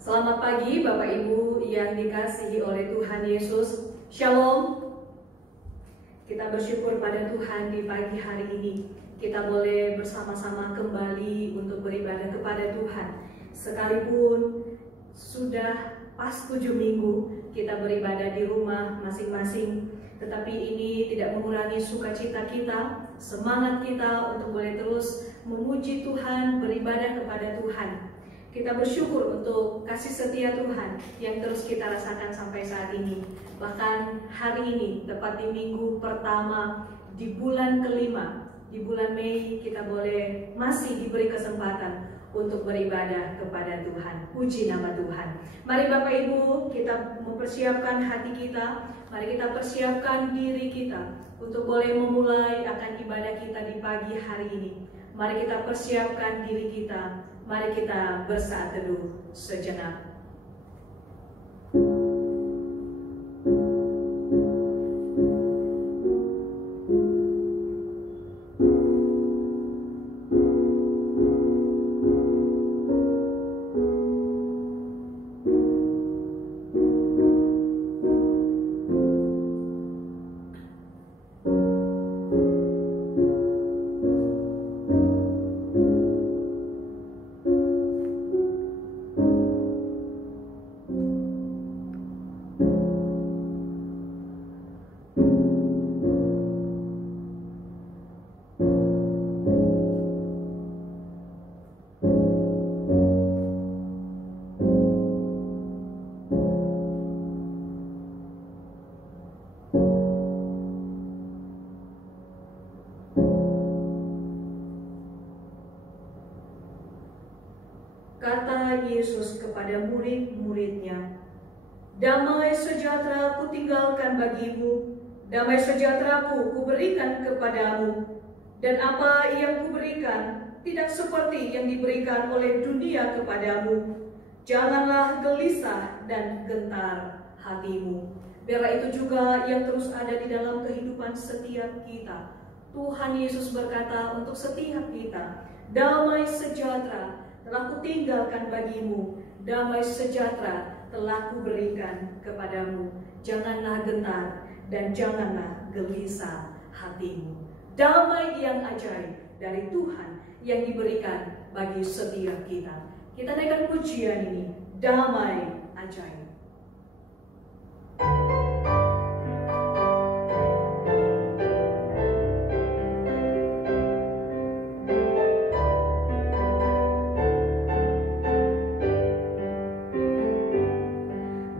Selamat pagi Bapak Ibu yang dikasihi oleh Tuhan Yesus. Shalom. Kita bersyukur pada Tuhan di pagi hari ini. Kita boleh bersama-sama kembali untuk beribadah kepada Tuhan. Sekalipun sudah pas 7 minggu kita beribadah di rumah masing-masing, tetapi ini tidak mengurangi sukacita kita, semangat kita untuk boleh terus memuji Tuhan, beribadah kepada Tuhan. Kita bersyukur untuk kasih setia Tuhan yang terus kita rasakan sampai saat ini. Bahkan hari ini, tepat di minggu pertama di bulan kelima, di bulan Mei, kita boleh masih diberi kesempatan untuk beribadah kepada Tuhan. Puji nama Tuhan. Mari Bapak Ibu, kita mempersiapkan hati kita, mari kita persiapkan diri kita untuk boleh memulai akan ibadah kita di pagi hari ini. Mari kita persiapkan diri kita, mari kita bersaat teduh sejenak. Kata Yesus kepada murid-muridnya, "Damai sejahtera kutinggalkan bagimu, damai sejahtera-Ku kuberikan kepadamu, dan apa yang kuberikan tidak seperti yang diberikan oleh dunia kepadamu. Janganlah gelisah dan gentar hatimu." Biarlah itu juga yang terus ada di dalam kehidupan setiap kita. Tuhan Yesus berkata untuk setiap kita, "Damai sejahtera telah kutinggalkan bagimu, damai sejahtera telah kuberikan kepadamu. Janganlah gentar dan janganlah gelisah hatimu." Damai yang ajaib dari Tuhan yang diberikan bagi setiap kita. Kita naikkan pujian ini, damai ajaib.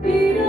Lebih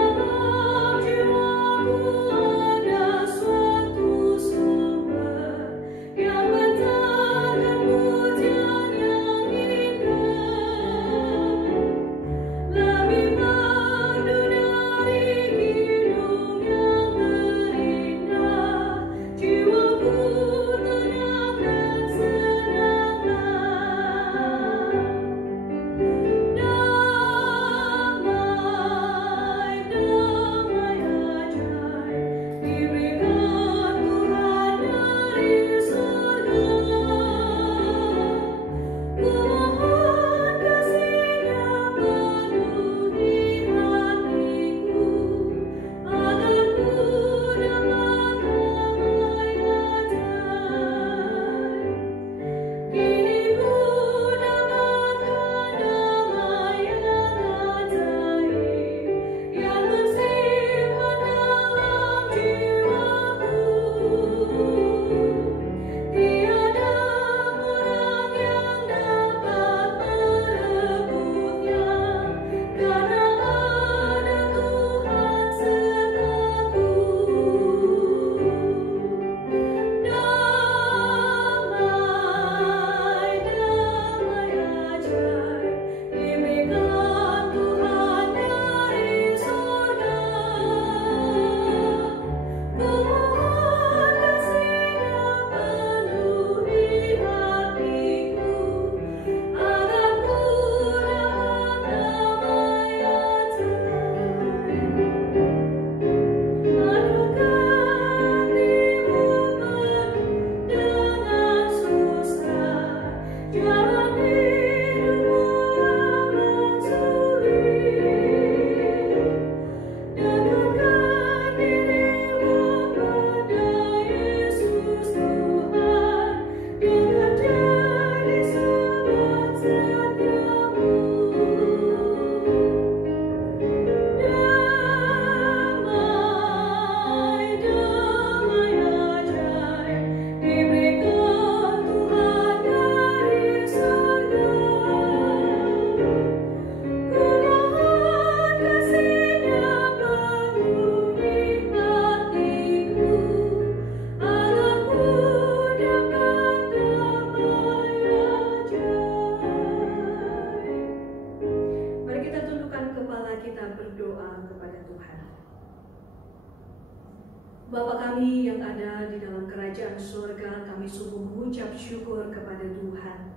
Bapa kami yang ada di dalam kerajaan surga, kami sungguh mengucap syukur kepada Tuhan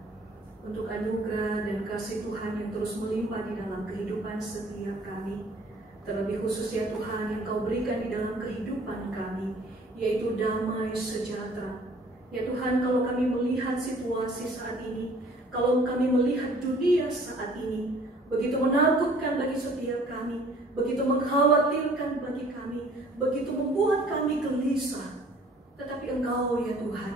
untuk anugerah dan kasih Tuhan yang terus melimpah di dalam kehidupan setiap kami. Terlebih khusus ya Tuhan yang Kau berikan di dalam kehidupan kami, yaitu damai sejahtera. Ya Tuhan, kalau kami melihat situasi saat ini, kalau kami melihat dunia saat ini, begitu menakutkan bagi setiap kami, begitu mengkhawatirkan bagi kami, begitu membuat kami gelisah. Tetapi Engkau ya Tuhan,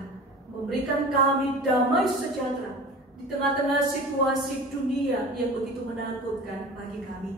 memberikan kami damai sejahtera di tengah-tengah situasi dunia yang begitu menakutkan bagi kami.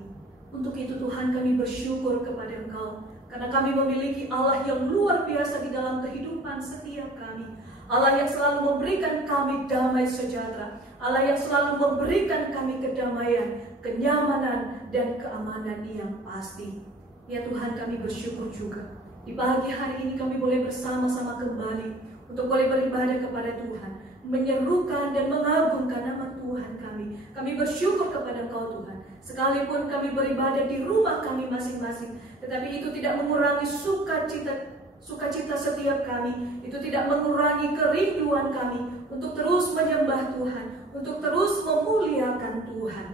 Untuk itu Tuhan, kami bersyukur kepada Engkau, karena kami memiliki Allah yang luar biasa di dalam kehidupan setiap kami. Allah yang selalu memberikan kami damai sejahtera, Allah yang selalu memberikan kami kedamaian, kenyamanan, dan keamanan yang pasti. Ya Tuhan, kami bersyukur juga. Di pagi hari ini kami boleh bersama-sama kembali untuk boleh beribadah kepada Tuhan, menyerukan dan mengagungkan nama Tuhan kami. Kami bersyukur kepada Engkau Tuhan. Sekalipun kami beribadah di rumah kami masing-masing, tetapi itu tidak mengurangi sukacita setiap kami. Itu tidak mengurangi kerinduan kami untuk terus menyembah Tuhan, untuk terus memuliakan Tuhan.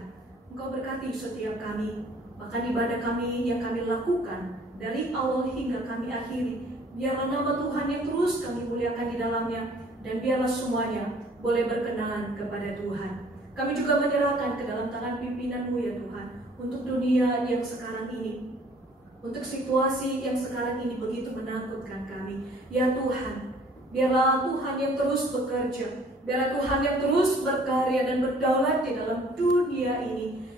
Engkau berkati setiap kami, bahkan ibadah kami yang kami lakukan dari awal hingga kami akhiri. Biarlah nama Tuhan yang terus kami muliakan di dalamnya, dan biarlah semuanya boleh berkenan kepada Tuhan. Kami juga menyerahkan ke dalam tangan pimpinan-Mu ya Tuhan, untuk dunia yang sekarang ini, untuk situasi yang sekarang ini begitu menakutkan kami. Ya Tuhan, biarlah Tuhan yang terus bekerja, biarlah Tuhan yang terus berkarya dan berdaulat di dalam dunia ini.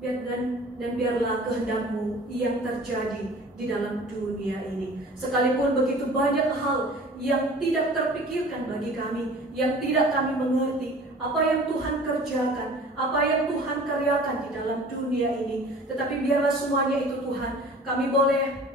Dan biarlah kehendak-Mu yang terjadi di dalam dunia ini. Sekalipun begitu banyak hal yang tidak terpikirkan bagi kami, yang tidak kami mengerti, apa yang Tuhan kerjakan, apa yang Tuhan karyakan di dalam dunia ini. Tetapi biarlah semuanya itu Tuhan, kami boleh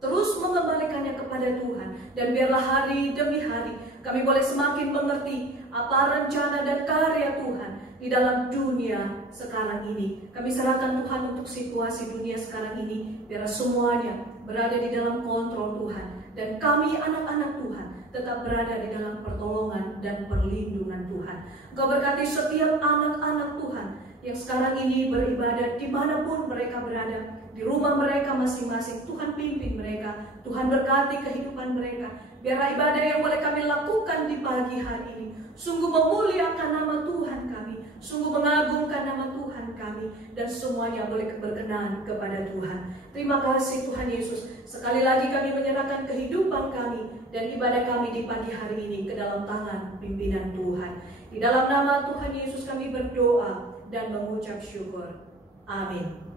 terus mengembalikannya kepada Tuhan. Dan biarlah hari demi hari kami boleh semakin mengerti apa rencana dan karya Tuhan di dalam dunia sekarang ini. Kami serahkan Tuhan untuk situasi dunia sekarang ini, biar semuanya berada di dalam kontrol Tuhan, dan kami anak-anak Tuhan tetap berada di dalam pertolongan dan perlindungan Tuhan. Engkau berkati setiap anak-anak Tuhan yang sekarang ini beribadah dimanapun mereka berada, di rumah mereka masing-masing. Tuhan pimpin mereka, Tuhan berkati kehidupan mereka. Biarlah ibadah yang boleh kami lakukan di pagi hari ini sungguh memuliakan nama Tuhan kami, sungguh mengagungkan nama Tuhan kami, dan semuanya boleh berkenan kepada Tuhan. Terima kasih Tuhan Yesus. Sekali lagi kami menyerahkan kehidupan kami dan ibadah kami di pagi hari ini ke dalam tangan pimpinan Tuhan. Di dalam nama Tuhan Yesus kami berdoa dan mengucap syukur. Amin.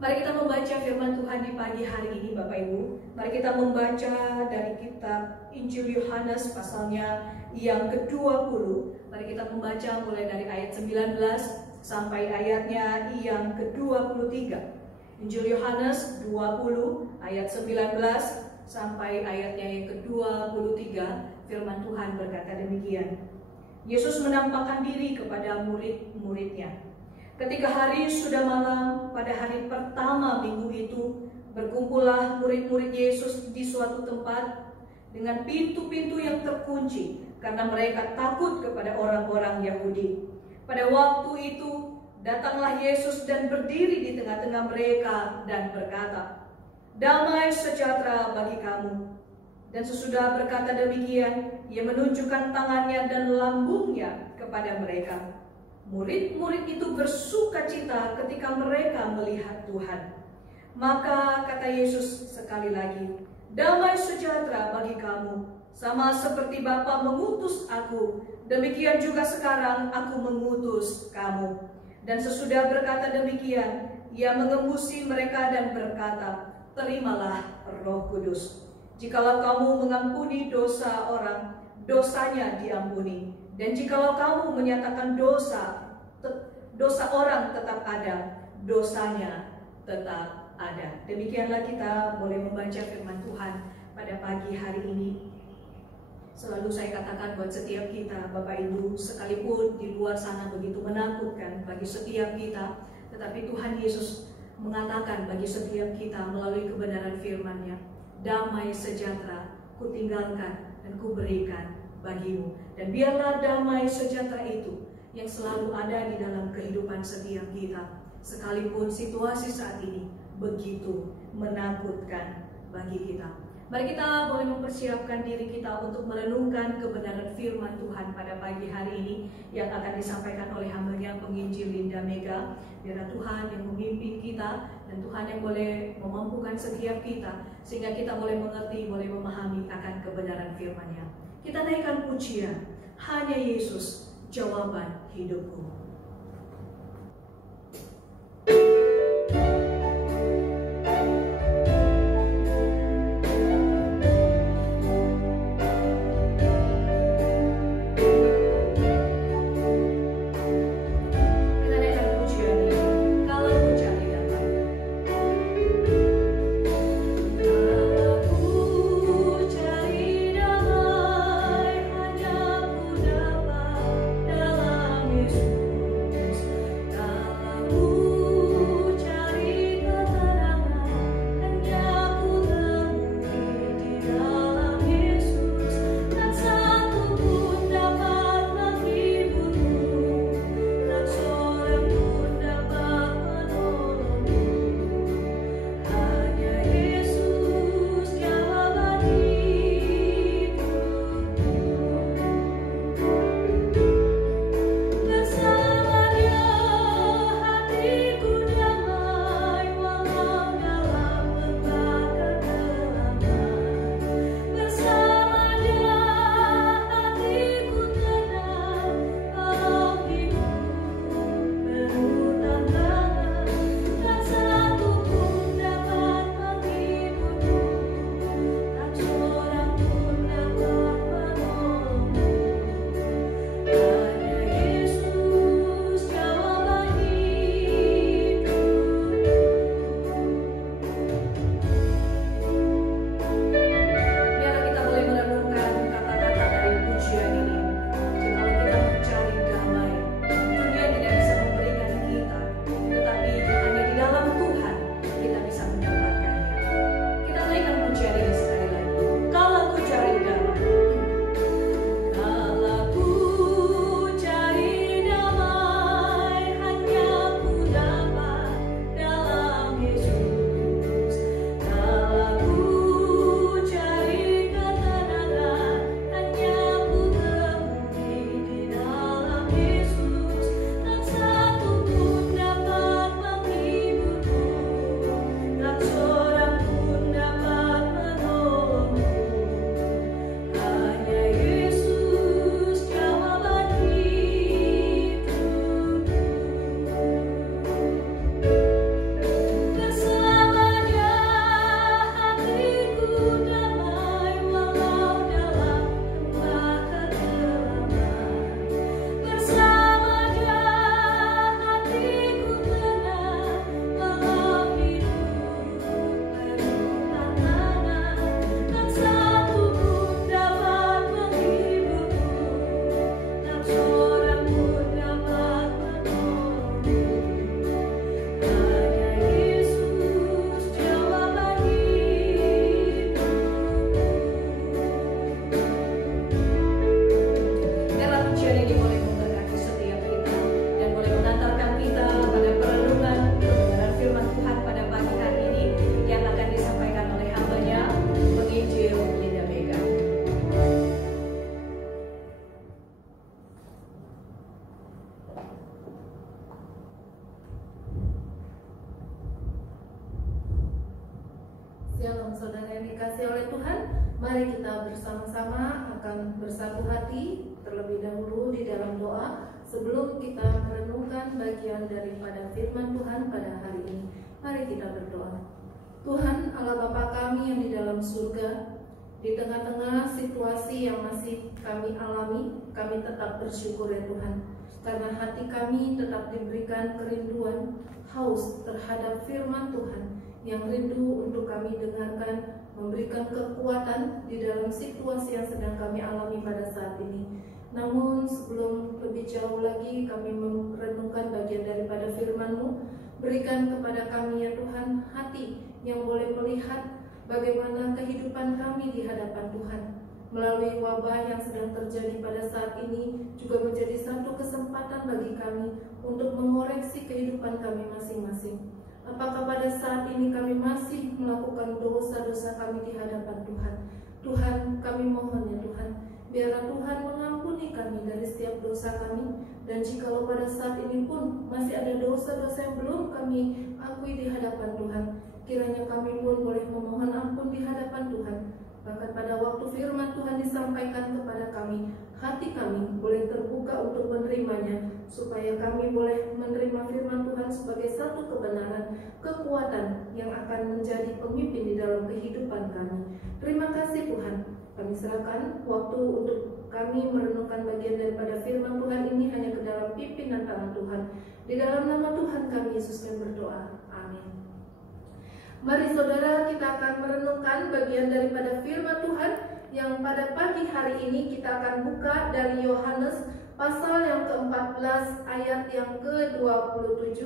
Mari kita membaca firman Tuhan di pagi hari ini Bapak Ibu. Mari kita membaca dari kitab Injil Yohanes pasalnya yang ke-20. Mari kita membaca mulai dari ayat 19 sampai ayatnya yang ke-23. Injil Yohanes 20 ayat 19 sampai ayatnya yang ke-23. Firman Tuhan berkata demikian. Yesus menampakkan diri kepada murid-muridnya. Ketika hari sudah malam, pada hari pertama minggu itu, berkumpullah murid-murid Yesus di suatu tempat dengan pintu-pintu yang terkunci, karena mereka takut kepada orang-orang Yahudi. Pada waktu itu, datanglah Yesus dan berdiri di tengah-tengah mereka dan berkata, "Damai sejahtera bagi kamu." Dan sesudah berkata demikian, Ia menunjukkan tangannya dan lambungnya kepada mereka. Murid-murid itu bersukacita ketika mereka melihat Tuhan. Maka kata Yesus sekali lagi, "Damai sejahtera bagi kamu. Sama seperti Bapa mengutus aku, demikian juga sekarang aku mengutus kamu." Dan sesudah berkata demikian, Ia mengembusi mereka dan berkata, "Terimalah Roh Kudus. Jikalau kamu mengampuni dosa orang, dosanya diampuni. Dan jikalau kamu menyatakan dosa orang tetap ada, dosanya tetap ada." Demikianlah kita boleh membaca firman Tuhan pada pagi hari ini. Selalu saya katakan buat setiap kita, Bapak Ibu, sekalipun di luar sana begitu menakutkan bagi setiap kita, tetapi Tuhan Yesus mengatakan bagi setiap kita melalui kebenaran firman-Nya, damai sejahtera kutinggalkan dan kuberikan bagimu. Dan biarlah damai sejahtera itu yang selalu ada di dalam kehidupan setiap kita, sekalipun situasi saat ini begitu menakutkan bagi kita. Mari kita boleh mempersiapkan diri kita untuk merenungkan kebenaran firman Tuhan pada pagi hari ini yang akan disampaikan oleh hamba-Nya penginjil Linda Mega. Biarlah Tuhan yang memimpin kita dan Tuhan yang boleh memampukan setiap kita sehingga kita boleh mengerti, boleh memahami akan kebenaran firman-Nya. Kita naikkan pujian, hanya Yesus jawaban hidupku. Shalom saudara yang dikasihi oleh Tuhan. Mari kita bersama-sama akan bersatu hati terlebih dahulu di dalam doa sebelum kita merenungkan bagian daripada firman Tuhan pada hari ini. Mari kita berdoa. Tuhan Allah Bapa kami yang di dalam surga, di tengah-tengah situasi yang masih kami alami, kami tetap bersyukur ya Tuhan, karena hati kami tetap diberikan kerinduan, haus terhadap firman Tuhan yang rindu untuk kami dengarkan, memberikan kekuatan di dalam situasi yang sedang kami alami pada saat ini. Namun sebelum lebih jauh lagi kami merenungkan bagian daripada firman-Mu, Berikan kepada kami ya Tuhan hati yang boleh melihat bagaimana kehidupan kami di hadapan Tuhan. Melalui wabah yang sedang terjadi pada saat ini juga menjadi satu kesempatan bagi kami untuk mengoreksi kehidupan kami masing-masing. Apakah pada saat ini kami masih melakukan dosa-dosa kami di hadapan Tuhan? Tuhan, kami mohon ya Tuhan, biarlah Tuhan mengampuni kami dari setiap dosa kami. Dan jikalau pada saat ini pun masih ada dosa-dosa yang belum kami akui di hadapan Tuhan, kiranya kami pun boleh memohon ampun di hadapan Tuhan. Bahkan pada waktu firman Tuhan disampaikan kepada kami, hati kami boleh terbuka untuk menerimanya, supaya kami boleh menerima firman Tuhan sebagai satu kebenaran, kekuatan yang akan menjadi pemimpin di dalam kehidupan kami. Terima kasih Tuhan. Kami serahkan waktu untuk kami merenungkan bagian daripada firman Tuhan ini hanya ke dalam pimpinan tangan Tuhan. Di dalam nama Tuhan kami Yesus kami berdoa. Amin. Mari saudara, kita akan merenungkan bagian daripada firman Tuhan yang pada pagi hari ini kita akan buka dari Yohanes pasal yang ke-14 ayat yang ke-27.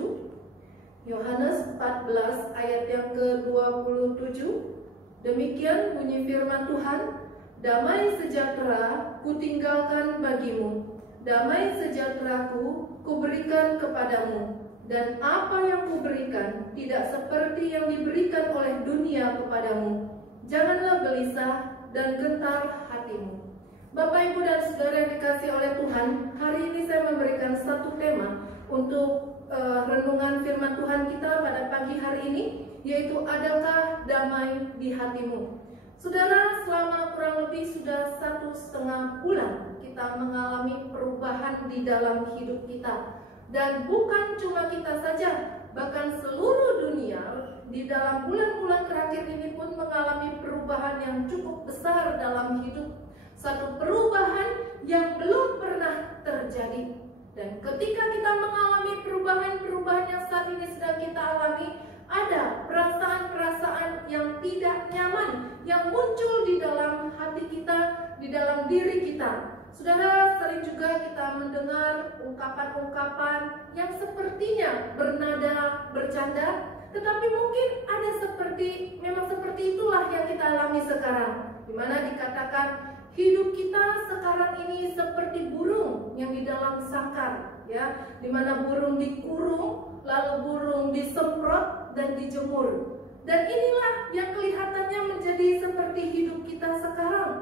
Yohanes 14 ayat yang ke-27. Demikian bunyi firman Tuhan, damai sejahtera kutinggalkan bagimu, damai sejahteraku kuberikan kepadamu. Dan apa yang kuberikan tidak seperti yang diberikan oleh dunia kepadamu. Janganlah gelisah dan gentar hatimu. Bapak, Ibu, dan Saudara yang dikasihi oleh Tuhan, hari ini saya memberikan satu tema untuk renungan firman Tuhan kita pada pagi hari ini, yaitu adakah damai di hatimu? Saudara, selama kurang lebih sudah 1,5 bulan kita mengalami perubahan di dalam hidup kita. Dan bukan cuma kita saja, bahkan seluruh dunia di dalam bulan-bulan terakhir ini pun mengalami perubahan yang cukup besar dalam hidup. Satu perubahan yang belum pernah terjadi. Dan ketika kita mengalami perubahan-perubahan yang saat ini sedang kita alami, ada perasaan-perasaan yang tidak nyaman yang muncul di dalam hati kita, di dalam diri kita. Saudara, sering juga kita mendengar ungkapan-ungkapan yang sepertinya bernada bercanda, tetapi mungkin ada memang seperti itulah yang kita alami sekarang, di mana dikatakan hidup kita sekarang ini seperti burung yang di dalam sangkar, ya, di mana burung dikurung, lalu burung disemprot dan dijemur. Dan inilah yang kelihatannya menjadi seperti hidup kita sekarang.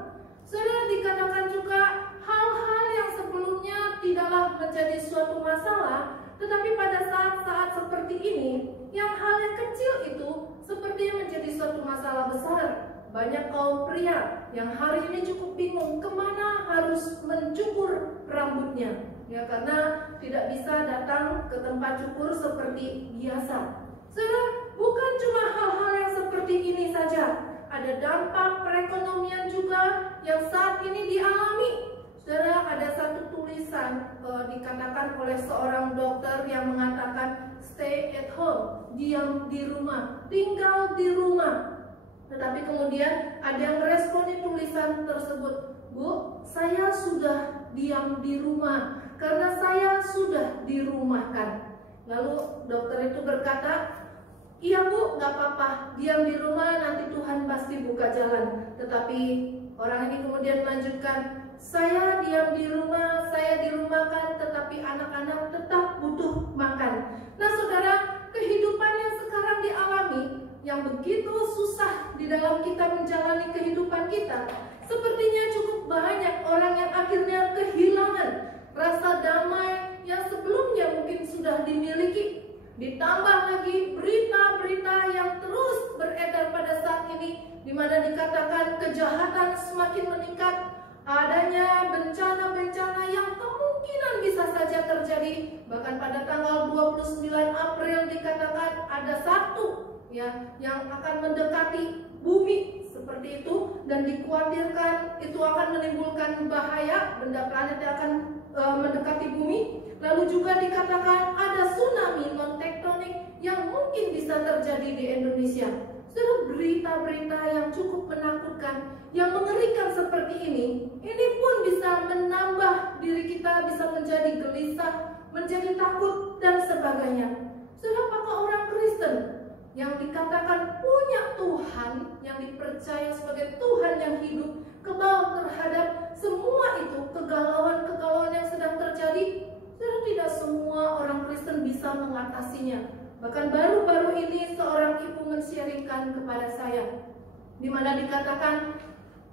Saudara, dikatakan juga hal-hal yang sebelumnya tidaklah menjadi suatu masalah, tetapi pada saat-saat seperti ini, yang hal yang kecil itu sepertinya menjadi suatu masalah besar. Banyak kaum pria yang hari ini cukup bingung kemana harus mencukur rambutnya, ya, karena tidak bisa datang ke tempat cukur seperti biasa. Saudara, bukan cuma hal-hal yang seperti ini saja. Ada dampak perekonomian juga yang saat ini dialami. Saudara, ada satu tulisan dikatakan oleh seorang dokter yang mengatakan stay at home, diam di rumah, tinggal di rumah. Tetapi kemudian ada yang meresponi tulisan tersebut, Bu, saya sudah diam di rumah karena saya sudah dirumahkan. Lalu dokter itu berkata, iya Bu, gak apa-apa, diam di rumah, nanti Tuhan pasti buka jalan. Tetapi orang ini kemudian melanjutkan, saya diam di rumah, saya dirumahkan, tetapi anak-anak tetap butuh makan. Nah saudara, kehidupan yang sekarang dialami, yang begitu susah di dalam kita menjalani kehidupan kita, sepertinya cukup banyak orang yang akhirnya kehilangan rasa damai yang sebelumnya mungkin sudah dimiliki. Ditambah lagi berita-berita yang terus beredar pada saat ini, di mana dikatakan kejahatan semakin meningkat, adanya bencana-bencana yang kemungkinan bisa saja terjadi. Bahkan pada tanggal 29 April dikatakan ada satu, ya, yang akan mendekati bumi seperti itu, dan dikhawatirkan itu akan menimbulkan bahaya, benda planet yang akan mendekati bumi. Lalu juga dikatakan ada tsunami non-tektonik yang mungkin bisa terjadi di Indonesia. Saudara, berita-berita yang cukup menakutkan, yang mengerikan seperti ini pun bisa menambah diri kita, bisa menjadi gelisah, menjadi takut, dan sebagainya. Saudara, apakah orang Kristen yang dikatakan punya Tuhan, yang dipercaya sebagai Tuhan yang hidup, kebal terhadap semua itu, kegalauan-kegalauan yang sedang terjadi, saudara, tidak semua orang Kristen bisa mengatasinya. Bahkan baru-baru ini seorang ibu men-sharingkan kepada saya, di mana dikatakan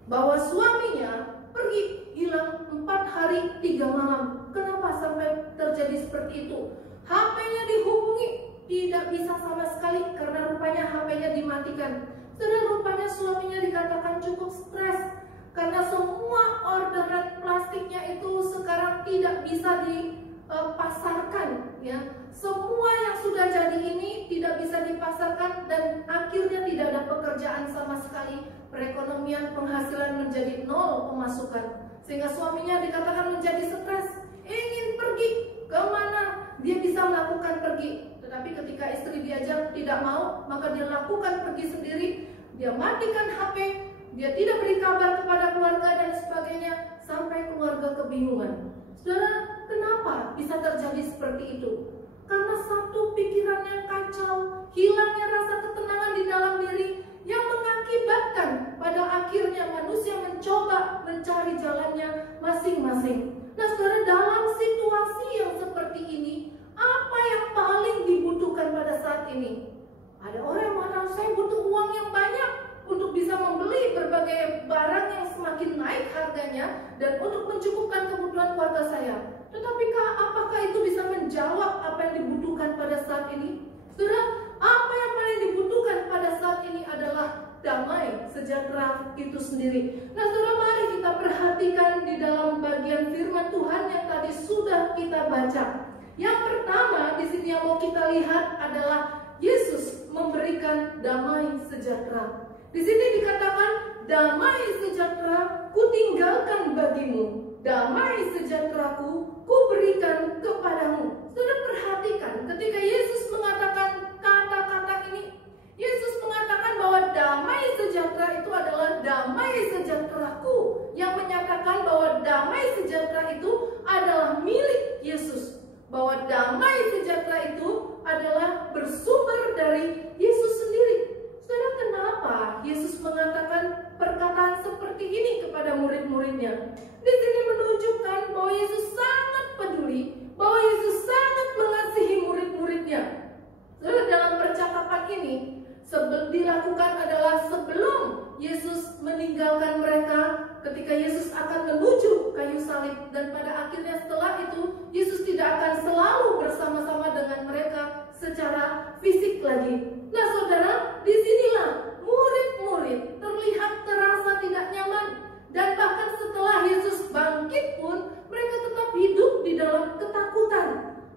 bahwa suaminya pergi hilang 4 hari 3 malam. Kenapa sampai terjadi seperti itu? HP-nya dihubungi, tidak bisa sama sekali karena rupanya HP-nya dimatikan. Saudara, rupanya suaminya dikatakan cukup stres karena semua orderan plastiknya itu sekarang tidak bisa dipasarkan, ya. Semua yang sudah jadi ini tidak bisa dipasarkan dan akhirnya tidak ada pekerjaan sama sekali. Perekonomian, penghasilan menjadi nol pemasukan. Sehingga suaminya dikatakan menjadi stres, ingin pergi kemana dia bisa melakukan pergi. Tetapi ketika istri diajak tidak mau, maka dia lakukan pergi sendiri. Dia matikan HP, dia tidak beri kabar kepada keluarga dan sebagainya, sampai keluarga kebingungan. Saudara, kenapa bisa terjadi seperti itu? Karena satu pikiran yang kacau, hilangnya rasa ketenangan di dalam diri, yang mengakibatkan pada akhirnya manusia mencoba mencari jalannya masing-masing. Nah, saudara, dalam situasi yang seperti ini, apa yang paling dibutuhkan pada saat ini? Ada orang yang mengatakan, saya butuh uang yang banyak untuk bisa membeli berbagai barang yang semakin naik harganya dan untuk mencukupkan kebutuhan keluarga saya. Tetapi apakah itu bisa menjawab apa yang dibutuhkan pada saat ini? Saudara, apa yang paling dibutuhkan pada saat ini adalah damai sejahtera itu sendiri. Nah, saudara, mari kita perhatikan di dalam bagian firman Tuhan yang tadi sudah kita baca. Yang pertama di sini yang mau kita lihat adalah Yesus memberikan damai sejahtera. Di sini dikatakan, damai sejahtera kutinggalkan bagimu, damai sejahteraku kuberikan kepadamu. Saudara, perhatikan ketika Yesus mengatakan kata-kata ini, Yesus mengatakan bahwa damai sejahtera itu adalah damai sejahteraku, yang menyatakan bahwa damai sejahtera itu adalah milik Yesus, bahwa damai sejahtera itu adalah bersumber dari Yesus sendiri. Saudara, kenapa Yesus mengatakan perkataan seperti ini kepada murid-muridnya? Di sini menunjukkan bahwa Yesus sangat peduli, bahwa Yesus sangat mengasihi murid-muridnya. Saudara, dalam percakapan ini dilakukan adalah sebelum Yesus meninggalkan mereka, ketika Yesus akan menuju kayu salib, dan pada akhirnya setelah itu Yesus tidak akan selalu bersama-sama dengan mereka secara fisik lagi. Nah, saudara, disinilah murid-murid terlihat terasa tidak nyaman, dan bahkan setelah Yesus bangkit pun mereka tetap hidup di dalam ketakutan.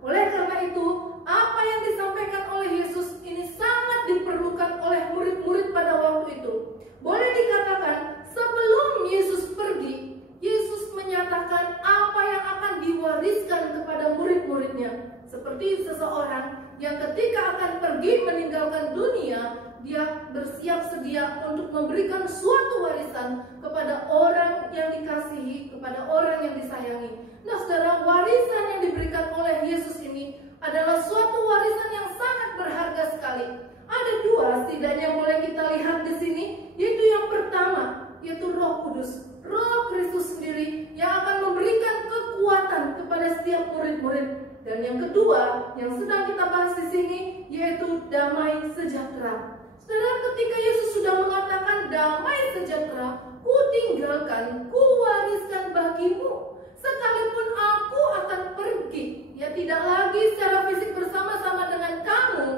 Oleh karena itu, apa yang disampaikan oleh Yesus ini sangat diperlukan oleh murid-murid pada waktu itu. Boleh dikatakan sebelum Yesus pergi, Yesus menyatakan apa yang akan diwariskan kepada murid-muridnya. Seperti seseorang yang ketika akan pergi meninggalkan dunia, dia bersiap sedia untuk memberikan suatu warisan kepada orang yang dikasihi, kepada orang yang disayangi. Nah, saudara, warisan yang diberikan oleh Yesus ini adalah suatu warisan yang sangat berharga sekali. Ada dua setidaknya yang boleh kita lihat di sini, yaitu yang pertama, yaitu Roh Kudus, Roh Kristus sendiri yang akan memberikan kekuatan kepada setiap murid-murid. Dan yang kedua, yang sedang kita bahas di sini, yaitu damai sejahtera. Saudara, ketika Yesus sudah mengatakan damai sejahtera, ku tinggalkan, ku wariskan bagimu, sekalipun aku akan pergi, ya tidak lagi secara fisik bersama-sama dengan kamu,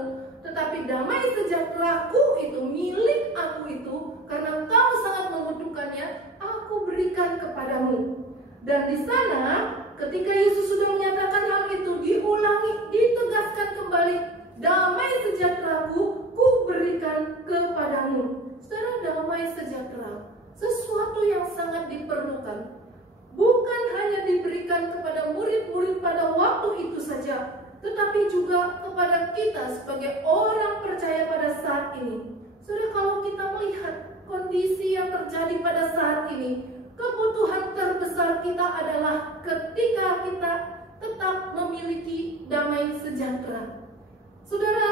tetapi damai sejahteraku itu, milik aku itu, karena kau sangat membutuhkannya, aku berikan kepadamu. Dan di sana, ketika Yesus sudah menyatakan hal itu, diulangi, ditegaskan kembali, damai sejahteraku ku berikan kepadamu. Saudara, damai sejahtera, sesuatu yang sangat diperlukan, bukan hanya diberikan kepada murid-murid pada waktu itu saja, tetapi juga kepada kita sebagai orang percaya pada saat ini. Saudara, kalau kita melihat kondisi yang terjadi pada saat ini, kebutuhan terbesar kita adalah ketika kita tetap memiliki damai sejahtera. Saudara,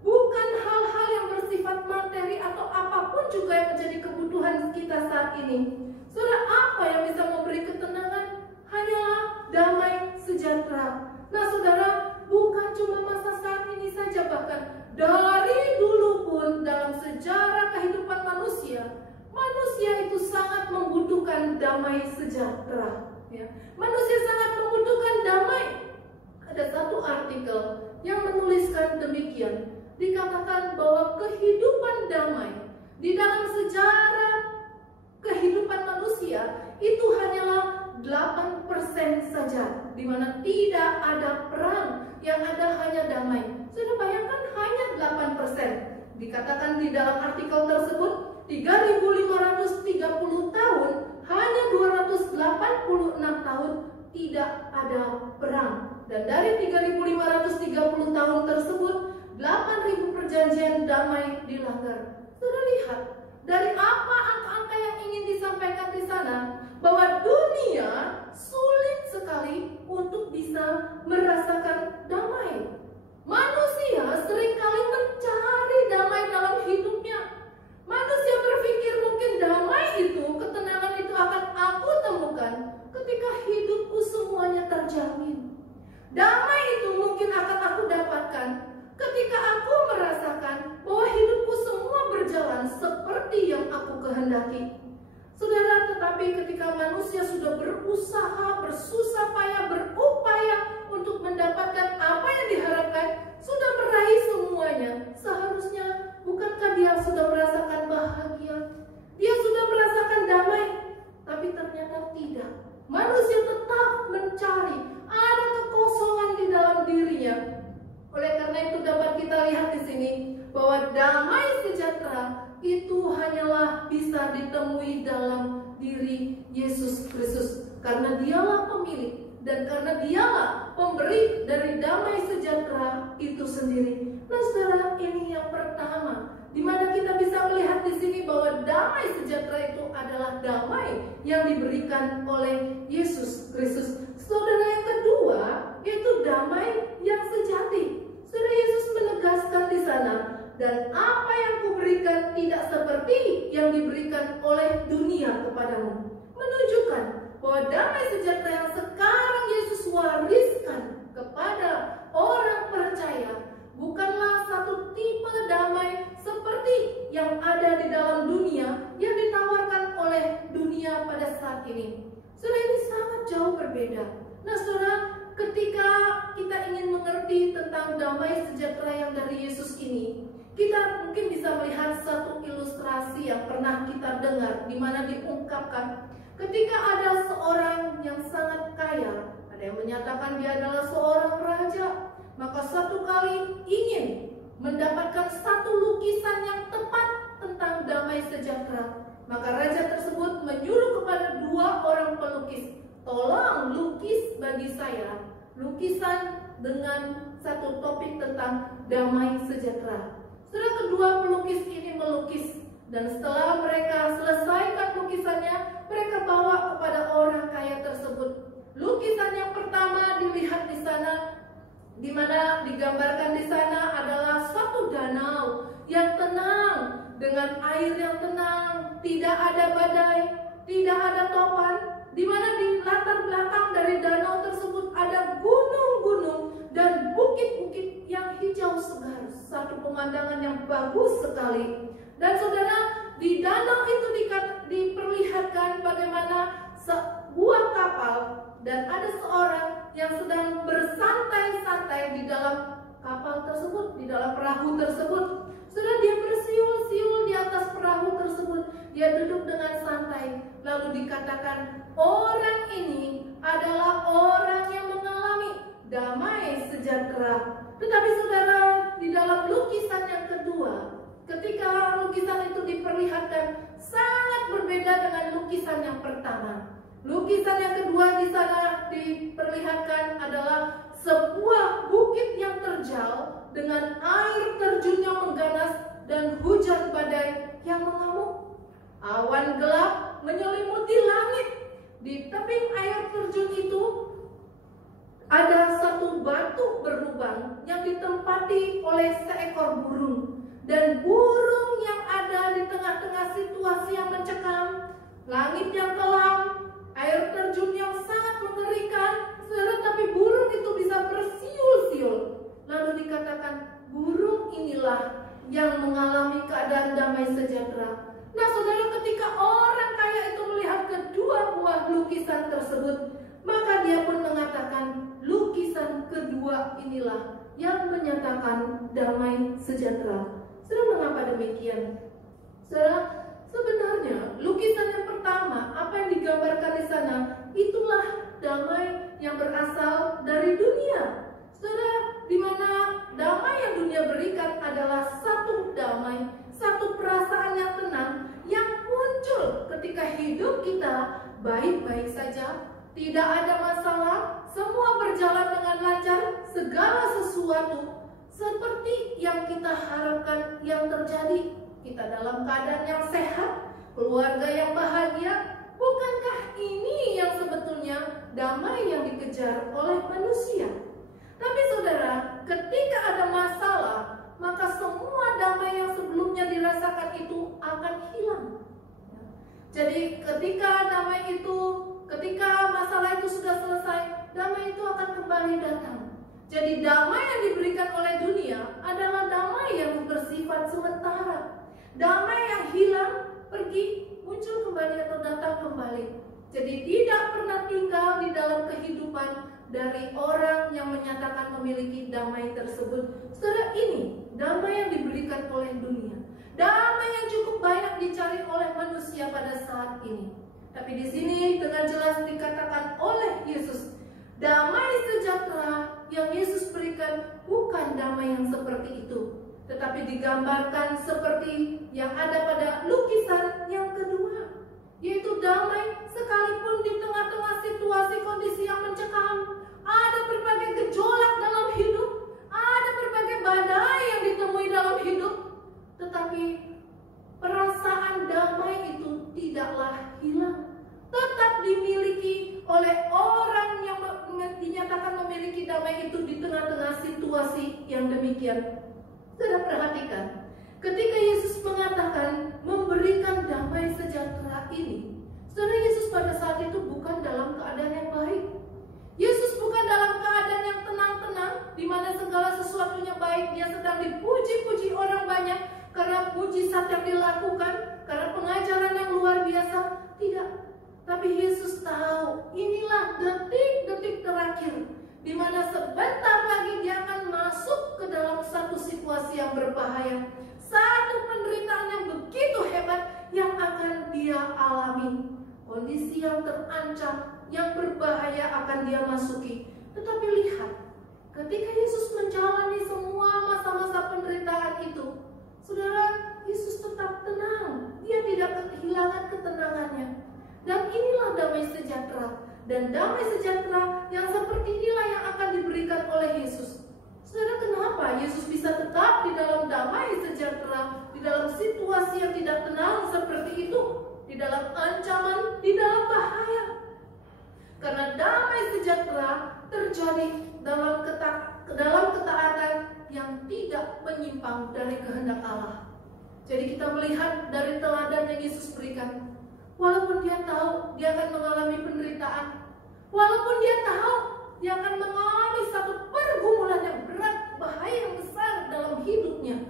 bukan hal-hal yang bersifat materi atau apapun juga yang menjadi kebutuhan kita saat ini. Saudara, apa yang bisa memberi ketenangan? Hanyalah damai sejahtera. Nah saudara, bukan cuma masa saat ini saja, bahkan dari dulu pun dalam sejarah kehidupan manusia, manusia itu sangat membutuhkan damai sejahtera. Manusia sangat membutuhkan damai. Ada satu artikel yang menuliskan demikian. Dikatakan bahwa kehidupan damai di dalam sejarah kehidupan manusia itu hanyalah 8% saja, di mana tidak ada perang, yang ada hanya damai. Sudah bayangkan hanya 8%. Dikatakan di dalam artikel tersebut 3.530 tahun, hanya 286 tahun tidak ada perang. Dan dari 3.530 tahun tersebut 8.000 perjanjian damai dilanggar. Sudah lihat dari apa angka-angka yang ingin disampaikan di sana, bahwa dunia sulit sekali untuk bisa merasakan damai. Manusia seringkali mencari damai dalam hidupnya. Manusia berpikir mungkin damai itu, ketenangan itu akan aku temukan ketika hidupku semuanya terjamin. Damai itu mungkin akan aku dapatkan ketika aku merasakan bahwa hidupku semua berjalan seperti yang aku kehendaki. Saudara, tetapi ketika manusia sudah berusaha, bersusah payah, berupaya untuk mendapatkan apa yang diharapkan, sudah meraih semuanya, seharusnya bukankah dia sudah merasakan bahagia? Dia sudah merasakan damai, tapi ternyata tidak. Manusia tetap mencari, ada kekosongan di dalam dirinya. Oleh karena itu dapat kita lihat di sini bahwa damai sejahtera itu hanyalah bisa ditemui dalam diri Yesus Kristus, karena dialah pemilik dan karena dialah pemberi dari damai sejahtera itu sendiri. Nah saudara, ini yang pertama, di mana kita bisa melihat di sini bahwa damai sejahtera itu adalah damai yang diberikan oleh Yesus Kristus. Saudara, yang kedua yaitu damai yang sejati. Saudara, Yesus menegaskan di sana, dan apa yang kuberikan tidak seperti yang diberikan oleh dunia kepadamu. Menunjukkan bahwa damai sejahtera yang sekarang Yesus wariskan kepada orang percaya bukanlah satu tipe damai seperti yang ada di dalam dunia yang ditawarkan oleh dunia pada saat ini. Saudara, ini sangat jauh berbeda. Nah saudara, ketika kita ingin mengerti tentang damai sejahtera yang dari Yesus ini, kita mungkin bisa melihat satu ilustrasi yang pernah kita dengar, di mana diungkapkan ketika ada seorang yang sangat kaya, ada yang menyatakan dia adalah seorang raja, maka satu kali ingin mendapatkan satu lukisan yang tepat tentang damai sejahtera, maka raja tersebut menyuruh kepada 2 orang pelukis, tolong lukis bagi saya lukisan dengan satu topik tentang damai sejahtera. Setelah kedua pelukis ini melukis, dan setelah mereka selesaikan lukisannya, mereka bawa kepada orang kaya tersebut. Lukisan yang pertama dilihat di sana, di mana digambarkan di sana adalah satu danau yang tenang, dengan air yang tenang, tidak ada badai, tidak ada topan, di mana di latar belakang dari danau tersebut ada gunung-gunung dan bukit-bukit yang hijau segar, satu pemandangan yang bagus sekali. Dan saudara, di danau itu diperlihatkan bagaimana sebuah kapal dan ada seorang yang sedang bersantai-santai di dalam kapal tersebut, di dalam perahu tersebut. Saudara, dia bersiul-siul di atas perahu tersebut. Dia duduk dengan santai. Lalu dikatakan, orang ini adalah orang yang mengalami damai sejahtera. Tetapi saudara, di dalam lukisan yang kedua, ketika lukisan itu diperlihatkan, sangat berbeda dengan lukisan yang pertama. Lukisan yang kedua di sana diperlihatkan adalah sebuah bukit yang terjal dengan air terjun yang mengganas dan hujan badai yang mengamuk. Awan gelap menyelimuti langit. Di tebing air terjun itu ada satu batu berlubang yang ditempatkan dilewati oleh seekor burung. Dan burung yang ada di tengah-tengah situasi yang mencekam, langit yang kelam, air terjun yang sangat mengerikan, saudara, tapi burung itu bisa bersiul-siul. Lalu dikatakan burung inilah yang mengalami keadaan damai sejahtera. Nah saudara, ketika orang kaya itu melihat kedua buah lukisan tersebut, maka dia pun mengatakan lukisan kedua inilah yang menyatakan damai sejahtera. Saudara, mengapa demikian? Saudara, sebenarnya lukisan yang pertama, apa yang digambarkan di sana, itulah damai yang berasal dari dunia. Saudara, di mana damai yang dunia berikan adalah satu damai, satu perasaan yang tenang yang muncul ketika hidup kita baik-baik saja, tidak ada masalah, semua berjalan dengan lancar, segala sesuatu seperti yang kita harapkan yang terjadi. Kita dalam keadaan yang sehat, keluarga yang bahagia. Bukankah ini yang sebetulnya damai yang dikejar oleh manusia? Tapi saudara, ketika ada masalah, maka semua damai yang sebelumnya dirasakan itu akan hilang. Jadi ketika masalah itu sudah selesai, damai itu akan kembali datang. Jadi damai yang diberikan oleh dunia adalah damai yang bersifat sementara. Damai yang hilang, pergi, muncul kembali atau datang kembali. Jadi tidak pernah tinggal di dalam kehidupan dari orang yang menyatakan memiliki damai tersebut. Saudara, ini damai yang diberikan oleh dunia. Damai yang cukup banyak dicari oleh manusia pada saat ini. Tapi di sini dengan jelas dikatakan oleh Yesus, damai sejahtera yang Yesus berikan bukan damai yang seperti itu, tetapi digambarkan seperti yang ada pada lukisan yang kedua, yaitu damai sekalipun di tengah-tengah situasi kondisi yang mencekam, ada berbagai gejolak dalam hidup, ada berbagai badai yang ditemui dalam hidup, tetapi perasaan damai itu tidaklah hilang, tetap dimiliki oleh orang yang dinyatakan memiliki damai itu di tengah-tengah situasi yang demikian. Saudara, perhatikan, ketika Yesus mengatakan memberikan damai sejahtera ini, saudara, Yesus pada saat itu bukan dalam keadaan yang baik. Yesus bukan dalam keadaan yang tenang-tenang, di mana segala sesuatunya baik. Dia sedang dipuji-puji orang banyak karena mujizat yang dilakukan, karena pengajaran yang luar biasa. Tidak. Tapi Yesus tahu inilah detik-detik terakhir, di mana sebentar lagi dia akan masuk ke dalam satu situasi yang berbahaya, satu penderitaan yang begitu hebat yang akan dia alami, kondisi yang terancam, yang berbahaya akan dia masuki. Tetapi lihat, ketika Yesus menjalani semua masa-masa penderitaan itu, saudara, Yesus tetap tenang. Dia tidak kehilangan ketenangannya. Dan inilah damai sejahtera. Dan damai sejahtera yang seperti inilah yang akan diberikan oleh Yesus. Saudara, kenapa Yesus bisa tetap di dalam damai sejahtera, di dalam situasi yang tidak tenang seperti itu, di dalam ancaman, di dalam bahaya? Karena damai sejahtera terjadi dalam ketaatan yang tidak menyimpang dari kehendak Allah. Jadi kita melihat dari teladan yang Yesus berikan. Walaupun dia tahu dia akan mengalami penderitaan, walaupun dia tahu dia akan mengalami satu pergumulan yang berat, bahaya yang besar dalam hidupnya,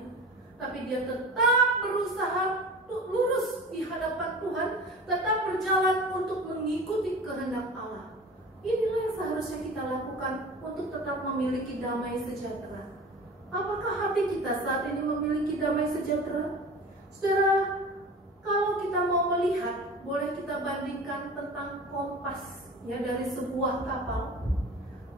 tapi dia tetap berusaha untuk lurus di hadapan Tuhan, tetap berjalan untuk mengikuti kehendak Allah. Inilah yang seharusnya kita lakukan untuk tetap memiliki damai sejahtera. Apakah hati kita saat ini memiliki damai sejahtera? Saudara, kalau kita mau melihat, boleh kita bandingkan tentang kompas ya dari sebuah kapal.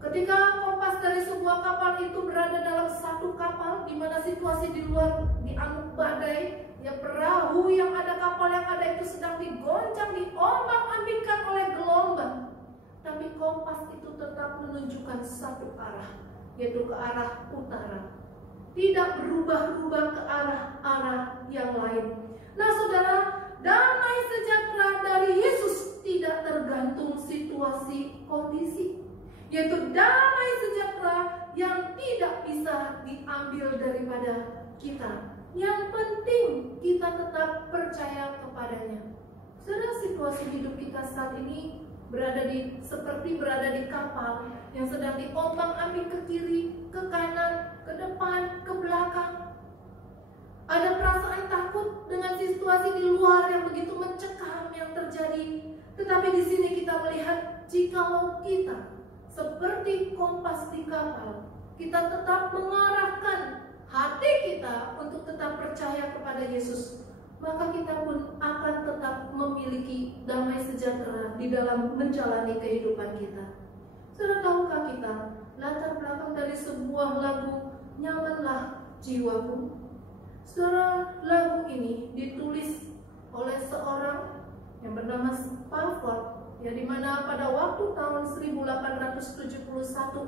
Ketika kompas dari sebuah kapal itu berada dalam satu kapal, di mana situasi di luar diamuk badai, ya perahu yang ada, kapal yang ada itu sedang digoncang, diombang-ambingkan oleh gelombang. Tapi kompas itu tetap menunjukkan satu arah, yaitu ke arah utara. Tidak berubah-ubah ke arah-arah yang lain. Nah saudara, damai sejahtera dari Yesus tidak tergantung situasi kondisi, yaitu damai sejahtera kuasa yang tidak bisa diambil daripada kita. Yang penting kita tetap percaya kepadanya. Saudara, situasi hidup kita saat ini seperti berada di kapal yang sedang diombang-ambing ke kiri, ke kanan, ke depan, ke belakang. Ada perasaan takut dengan situasi di luar yang begitu mencekam yang terjadi. Tetapi di sini kita melihat jikalau kita seperti kompas di kapal, kita tetap mengarahkan hati kita untuk tetap percaya kepada Yesus, maka kita pun akan tetap memiliki damai sejahtera di dalam menjalani kehidupan kita. Sudah tahukah kita latar belakang dari sebuah lagu Nyamanlah Jiwaku? Saudara, lagu ini ditulis oleh seorang yang bernama Spafford, ya, di mana pada waktu tahun 1871,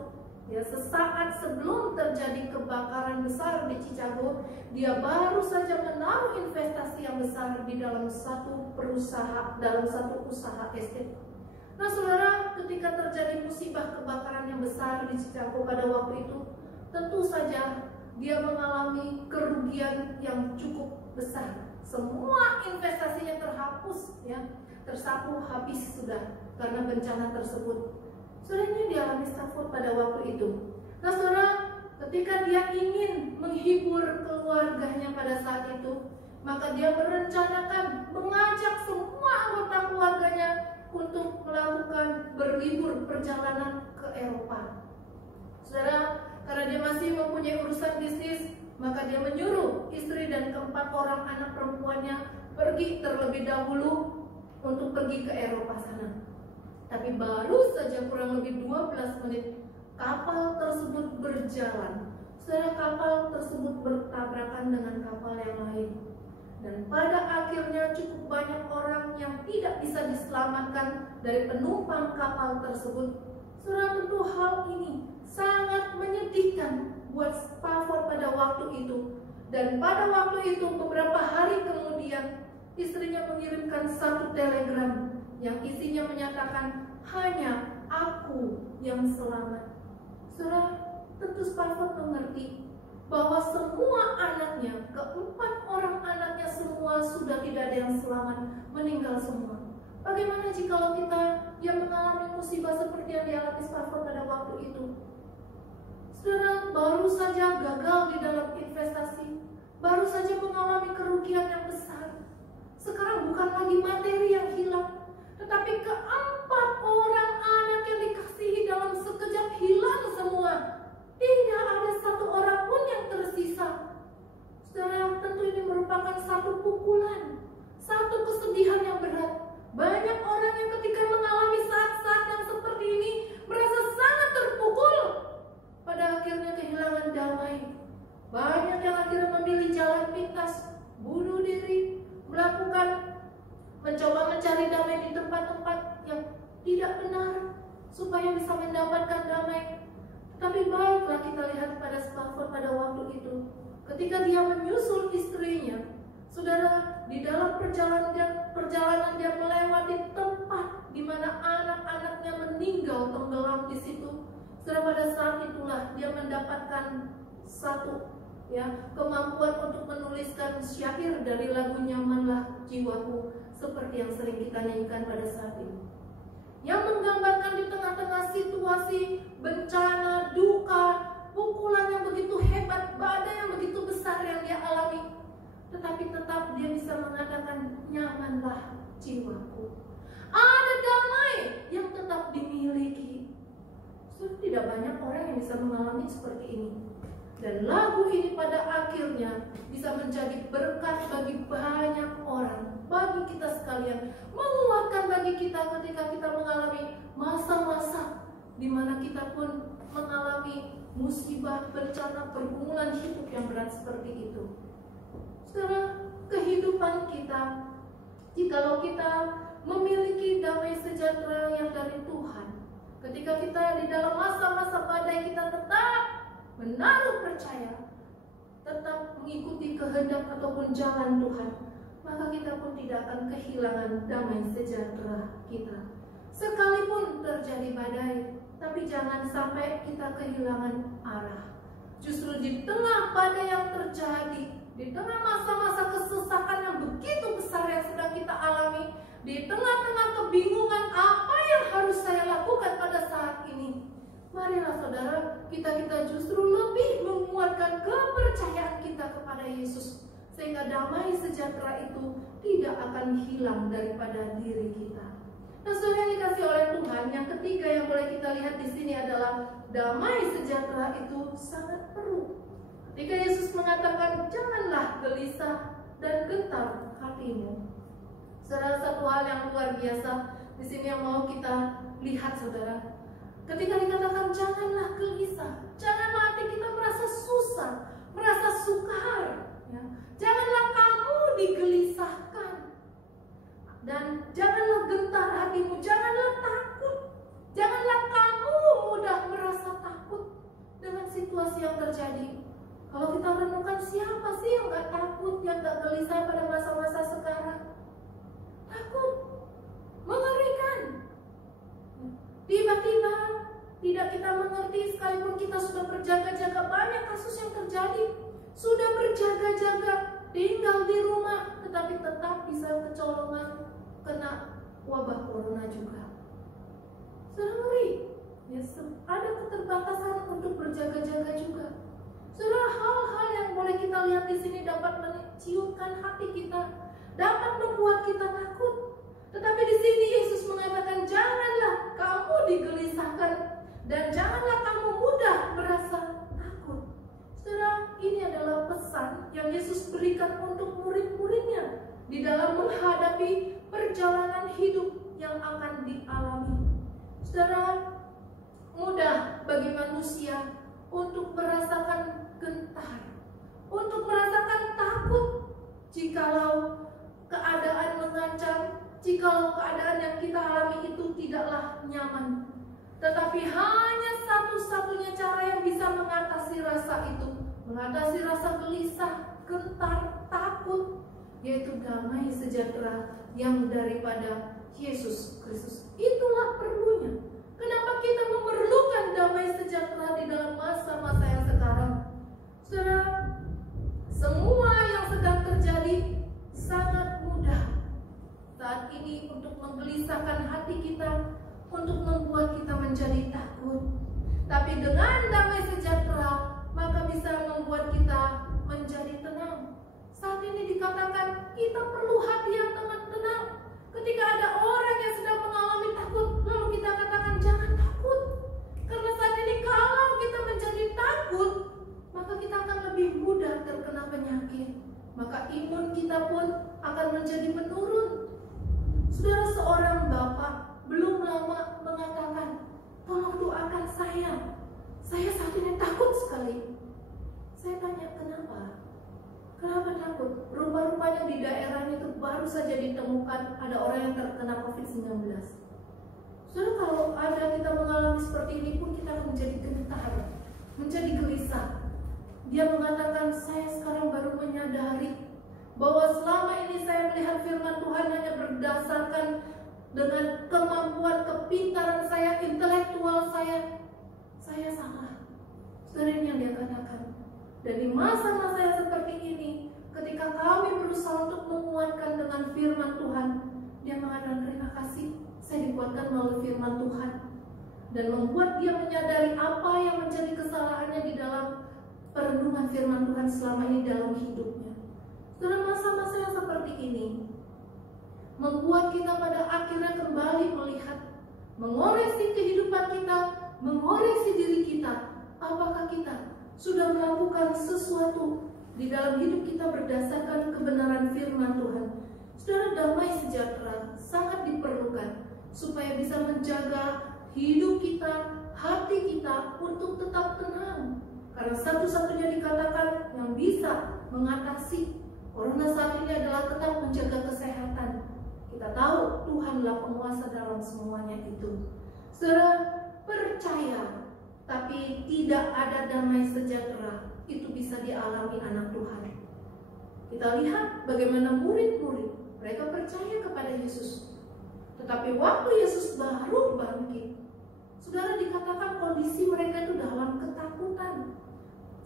ya, sesaat sebelum terjadi kebakaran besar di Chicago, dia baru saja menaruh investasi yang besar di dalam satu usaha estate. Nah, saudara, ketika terjadi musibah kebakaran yang besar di Chicago pada waktu itu, tentu saja dia mengalami kerugian yang cukup besar. Semua investasinya terhapus, ya, tersapu habis sudah karena bencana tersebut. Saudara, ini dialami Spafford pada waktu itu. Nah, saudara, ketika dia ingin menghibur keluarganya pada saat itu, maka dia merencanakan mengajak semua anggota keluarganya untuk melakukan berlibur perjalanan ke Eropa. Saudara, karena dia masih mempunyai urusan bisnis, maka dia menyuruh istri dan keempat orang anak perempuannya pergi terlebih dahulu untuk pergi ke Eropa sana. Tapi baru saja kurang lebih 12 menit kapal tersebut berjalan. Saudara, kapal tersebut bertabrakan dengan kapal yang lain. Dan pada akhirnya cukup banyak orang yang tidak bisa diselamatkan dari penumpang kapal tersebut. Saudara, tentu hal ini sangat menyedihkan buat Spafford pada waktu itu. Dan pada waktu itu beberapa hari kemudian istrinya mengirimkan satu telegram yang isinya menyatakan hanya aku yang selamat. Saudara, tentu Spafford mengerti bahwa semua anaknya, keempat orang anaknya semua sudah tidak ada yang selamat, meninggal semua. Bagaimana jikalau kita yang mengalami musibah seperti yang dialami Spafford pada waktu itu? Saudara, baru saja gagal di dalam investasi, baru saja mengalami kerugian yang besar. Sekarang bukan lagi materi yang hilang, tetapi keempat orang anak yang dikasihi dalam sekejap hilang semua. Tidak ada satu orang pun yang tersisa. Saudara, tentu ini merupakan satu pukulan, satu kesedihan yang berat. Banyak orang yang ketika mengalami saat-saat yang seperti ini merasa sangat terpukul, pada akhirnya kehilangan damai. Banyak yang akhirnya memilih jalan pintas, bunuh diri, mencoba mencari damai di tempat-tempat yang tidak benar supaya bisa mendapatkan damai. Tapi baiklah kita lihat pada Spafford pada waktu itu, ketika dia menyusul istrinya. Saudara, di dalam perjalanan dia melewati tempat di mana anak-anaknya meninggal tenggelam di situ. Saudara, pada saat itulah dia mendapatkan satu, ya, kemampuan untuk menuliskan syair dari lagu Nyamanlah Jiwaku, seperti yang sering kita nyanyikan pada saat ini, yang menggambarkan di tengah-tengah situasi bencana, duka, pukulan yang begitu hebat, badai yang begitu besar yang dia alami, tetapi tetap dia bisa mengatakan nyamanlah jiwaku. Ada damai yang tetap dimiliki. Tidak banyak orang yang bisa mengalami seperti ini. Dan lagu ini pada akhirnya bisa menjadi berkat bagi banyak orang, bagi kita sekalian, menguatkan bagi kita ketika kita mengalami masa-masa di mana kita pun mengalami musibah, bencana, pergumulan hidup yang berat seperti itu. Saudara, kehidupan kita, jikalau kita memiliki damai sejahtera yang dari Tuhan, ketika kita di dalam masa-masa badai kita tetap menaruh percaya, tetap mengikuti kehendak ataupun jalan Tuhan, maka kita pun tidak akan kehilangan damai sejahtera kita. Sekalipun terjadi badai, tapi jangan sampai kita kehilangan arah. Justru di tengah badai yang terjadi, di tengah masa-masa kesesakan yang begitu besar yang sedang kita alami, di tengah-tengah kebingungan apa yang harus saya lakukan pada saat ini, marilah saudara, kita justru lebih menguatkan kepercayaan kita kepada Yesus, sehingga damai sejahtera itu tidak akan hilang daripada diri kita. Nah, saudara yang dikasih oleh Tuhan, yang ketiga yang boleh kita lihat di sini adalah damai sejahtera itu sangat perlu. Ketika Yesus mengatakan, janganlah gelisah dan gentar hatimu. Saudara, satu hal yang luar biasa di sini yang mau kita lihat, saudara. Ketika dikatakan janganlah gelisah, janganlah hati kita merasa susah, merasa sukar, ya. Janganlah kamu digelisahkan, dan janganlah gentar hatimu, janganlah takut, janganlah kamu mudah merasa takut dengan situasi yang terjadi. Kalau kita renungkan, siapa sih yang gak takut, yang gak gelisah pada masa-masa sekarang? Takut, mengerikan. Tiba-tiba tidak kita mengerti, sekalipun kita sudah berjaga-jaga, banyak kasus yang terjadi, sudah berjaga-jaga, tinggal di rumah, tetapi tetap bisa kecolongan kena wabah corona juga. Sudah ngeri, ya, ada keterbatasan untuk berjaga-jaga juga. Sudah hal-hal yang boleh kita lihat di sini dapat menciumkan hati kita, dapat membuat kita takut. Tetapi di sini Yesus mengatakan, janganlah kamu digelisahkan dan janganlah kamu mudah merasa takut. Saudara, ini adalah pesan yang Yesus berikan untuk murid-muridnya di dalam menghadapi perjalanan hidup yang akan dialami. Saudara, mudah bagi manusia untuk merasakan gentar, untuk merasakan takut jikalau keadaan mengancam, jikalau keadaan yang kita alami itu tidaklah nyaman. Tetapi hanya satu-satunya cara yang bisa mengatasi rasa itu, mengatasi rasa gelisah, gentar, takut, yaitu damai sejahtera yang daripada Yesus Kristus. Itulah perlunya. Kenapa kita memerlukan damai sejahtera di dalam masa-masa yang sekarang? Saudara, semua yang sedang terjadi sangat mudah saat ini untuk menggelisahkan hati kita, untuk membuat kita menjadi takut. Tapi dengan damai sejahtera, maka bisa membuat kita menjadi tenang. Saat ini dikatakan kita perlu hati yang tenang. Ketika ada orang yang sedang mengalami takut, lalu kita katakan jangan takut. Karena saat ini kalau kita menjadi takut, maka kita akan lebih mudah terkena penyakit. Maka imun kita pun akan menjadi menurun. Saudara, seorang bapak belum lama mengatakan, tolong doakan saya. Saya saat ini takut sekali. Saya tanya, kenapa? Kenapa takut? Rupa-rupanya di daerahnya itu baru saja ditemukan ada orang yang terkena COVID-19. Saudara, kalau ada kita mengalami seperti ini pun kita akan menjadi gentar, menjadi gelisah. Dia mengatakan, saya sekarang baru menyadari bahwa selama ini saya melihat firman Tuhan hanya berdasarkan dengan kemampuan, kepintaran saya, intelektual saya salah. Saudara, ini yang dia katakan. Dan di masa-masa yang seperti ini, ketika kami berusaha untuk menguatkan dengan firman Tuhan, dia mengatakan, terima kasih, saya dikuatkan melalui firman Tuhan. Dan membuat dia menyadari apa yang menjadi kesalahannya di dalam perenungan firman Tuhan selama ini dalam hidupnya. Dalam masa-masa yang seperti ini, membuat kita pada akhirnya kembali melihat, mengoreksi kehidupan kita, mengoreksi diri kita. Apakah kita sudah melakukan sesuatu di dalam hidup kita berdasarkan kebenaran firman Tuhan? Saudara, damai sejahtera sangat diperlukan supaya bisa menjaga hidup kita, hati kita untuk tetap tenang. Karena satu-satunya dikatakan yang bisa mengatasi corona saat ini adalah tetap menjaga kesehatan. Kita tahu Tuhanlah penguasa dalam semuanya itu. Saudara, percaya tapi tidak ada damai sejahtera, itu bisa dialami anak Tuhan. Kita lihat bagaimana murid-murid, mereka percaya kepada Yesus. Tetapi waktu Yesus baru bangkit, Saudara, dikatakan kondisi mereka itu dalam ketakutan.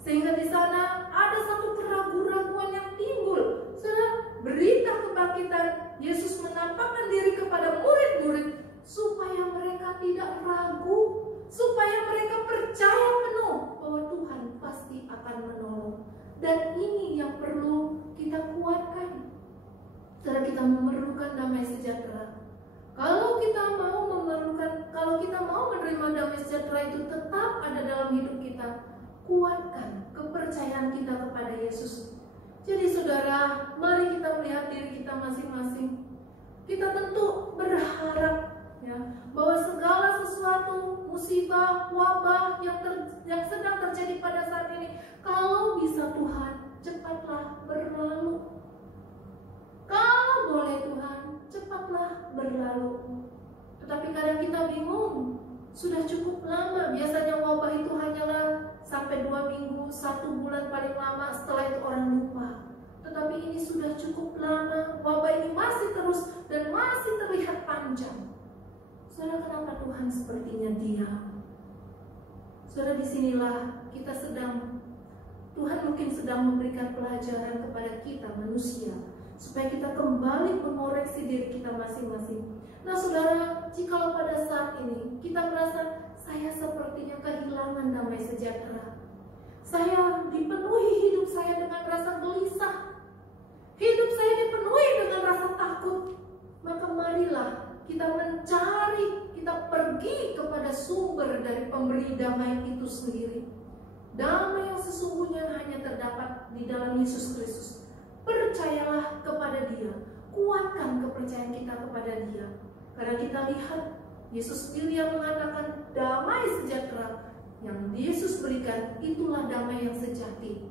Sehingga di sana ada satu keraguan-raguan yang timbul. Saudara, berita kebangkitan Yesus menampakkan diri kepada murid-murid supaya mereka tidak ragu, supaya mereka percaya penuh bahwa Tuhan pasti akan menolong. Dan ini yang perlu kita kuatkan. Saudara, kita memerlukan damai sejahtera. Kalau kita mau menerima damai sejahtera itu tetap ada dalam hidup kita, kuatkan kepercayaan kita kepada Yesus. Jadi saudara, mari kita melihat diri kita masing-masing. Kita tentu berharap ya, bahwa segala sesuatu, musibah, wabah yang sedang terjadi pada saat ini, kalau bisa Tuhan, cepatlah berlalu. Kalau boleh Tuhan, cepatlah berlalu. Tetapi kadang kita bingung, sudah cukup lama. Biasanya wabah itu hanyalah sampai 2 minggu, 1 bulan paling lama, setelah itu orang lupa. Tetapi ini sudah cukup lama, wabah ini masih terus dan masih terlihat panjang. Saudara, kenapa Tuhan sepertinya diam? Saudara, disinilah Tuhan mungkin sedang memberikan pelajaran kepada kita manusia, supaya kita kembali mengoreksi diri kita masing-masing. Nah saudara, jikalau pada saat ini kita merasa saya sepertinya kehilangan damai sejahtera, saya dipenuhi hidup saya dengan rasa gelisah, hidup saya dipenuhi dengan rasa takut, maka marilah kita pergi kepada sumber dari pemberi damai itu sendiri. Damai yang sesungguhnya hanya terdapat di dalam Yesus Kristus. Percayalah kepada Dia, kuatkan kepercayaan kita kepada Dia. Karena kita lihat Yesus sendiri yang mengatakan damai sejahtera yang Yesus berikan, itulah damai yang sejati,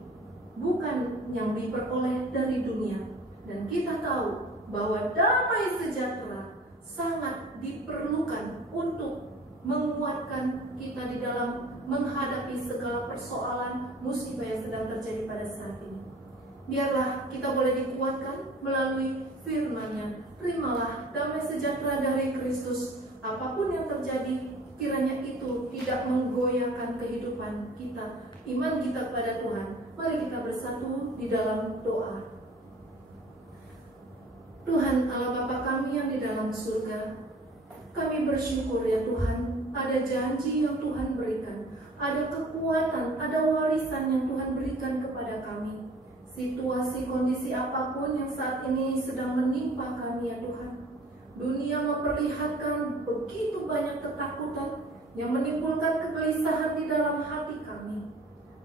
bukan yang diperoleh dari dunia. Dan kita tahu bahwa damai sejahtera sangat diperlukan untuk menguatkan kita di dalam menghadapi segala persoalan musibah yang sedang terjadi pada saat ini. Biarlah kita boleh dikuatkan melalui firman-Nya. Terimalah damai sejahtera dari Kristus. Apapun yang terjadi, kiranya itu tidak menggoyahkan kehidupan kita, iman kita kepada Tuhan. Mari kita bersatu di dalam doa. Tuhan Allah Bapa kami yang di dalam surga, kami bersyukur ya Tuhan, ada janji yang Tuhan berikan, ada kekuatan, ada warisan yang Tuhan berikan kepada kami. Situasi kondisi apapun yang saat ini sedang menimpa kami ya Tuhan, dunia memperlihatkan begitu banyak ketakutan yang menimbulkan kegelisahan di dalam hati kami.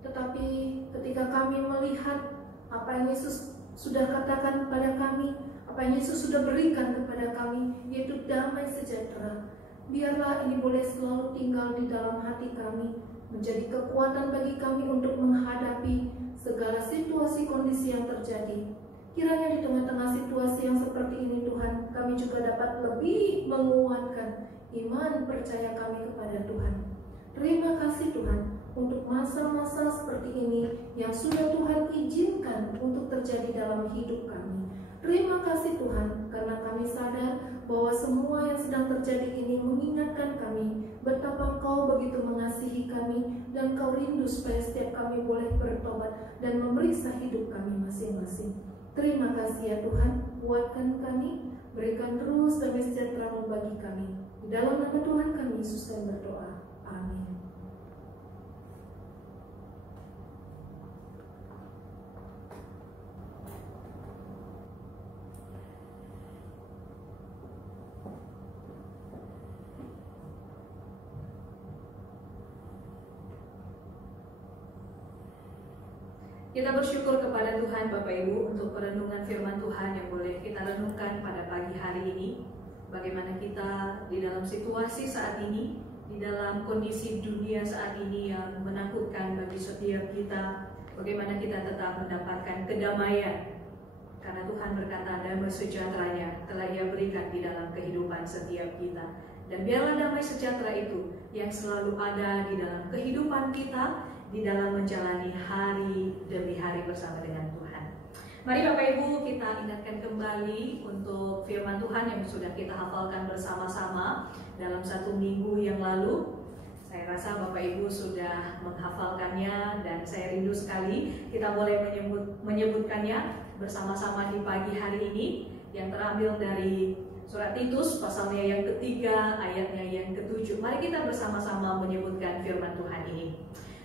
Tetapi ketika kami melihat apa yang Yesus sudah katakan kepada kami, apa yang Yesus sudah berikan kepada kami, yaitu damai sejahtera, biarlah ini boleh selalu tinggal di dalam hati kami, menjadi kekuatan bagi kami untuk menghadapi segala situasi kondisi yang terjadi. Kiranya di tengah-tengah situasi yang seperti ini Tuhan, kami juga dapat lebih menguatkan iman percaya kami kepada Tuhan. Terima kasih Tuhan untuk masa-masa seperti ini yang sudah Tuhan izinkan untuk terjadi dalam hidup kami. Terima kasih Tuhan, karena kami sadar bahwa semua yang sedang terjadi ini mengingatkan kami betapa Engkau begitu mengasihi kami dan Engkau rindu supaya setiap kami boleh bertobat dan memeriksa hidup kami masing-masing. Terima kasih ya Tuhan, kuatkan kami, berikan terus damai sejahtera bagi kami. Di dalam nama Tuhan kami Yesus kami berdoa. Amin. Kita bersyukur kepada Tuhan Bapak Ibu untuk perenungan firman Tuhan yang boleh kita renungkan pada pagi hari ini. Bagaimana kita di dalam situasi saat ini, di dalam kondisi dunia saat ini yang menakutkan bagi setiap kita, bagaimana kita tetap mendapatkan kedamaian. Karena Tuhan berkata damai sejahteranya telah Ia berikan di dalam kehidupan setiap kita. Dan biarlah damai sejahtera itu yang selalu ada di dalam kehidupan kita, di dalam menjalani hari demi hari bersama dengan Tuhan. Mari Bapak Ibu kita ingatkan kembali untuk firman Tuhan yang sudah kita hafalkan bersama-sama dalam 1 minggu yang lalu. Saya rasa Bapak Ibu sudah menghafalkannya dan saya rindu sekali kita boleh menyebutkannya bersama-sama di pagi hari ini, yang terambil dari surat Titus pasalnya yang ketiga ayatnya yang ketujuh. Mari kita bersama-sama menyebutkan firman Tuhan ini.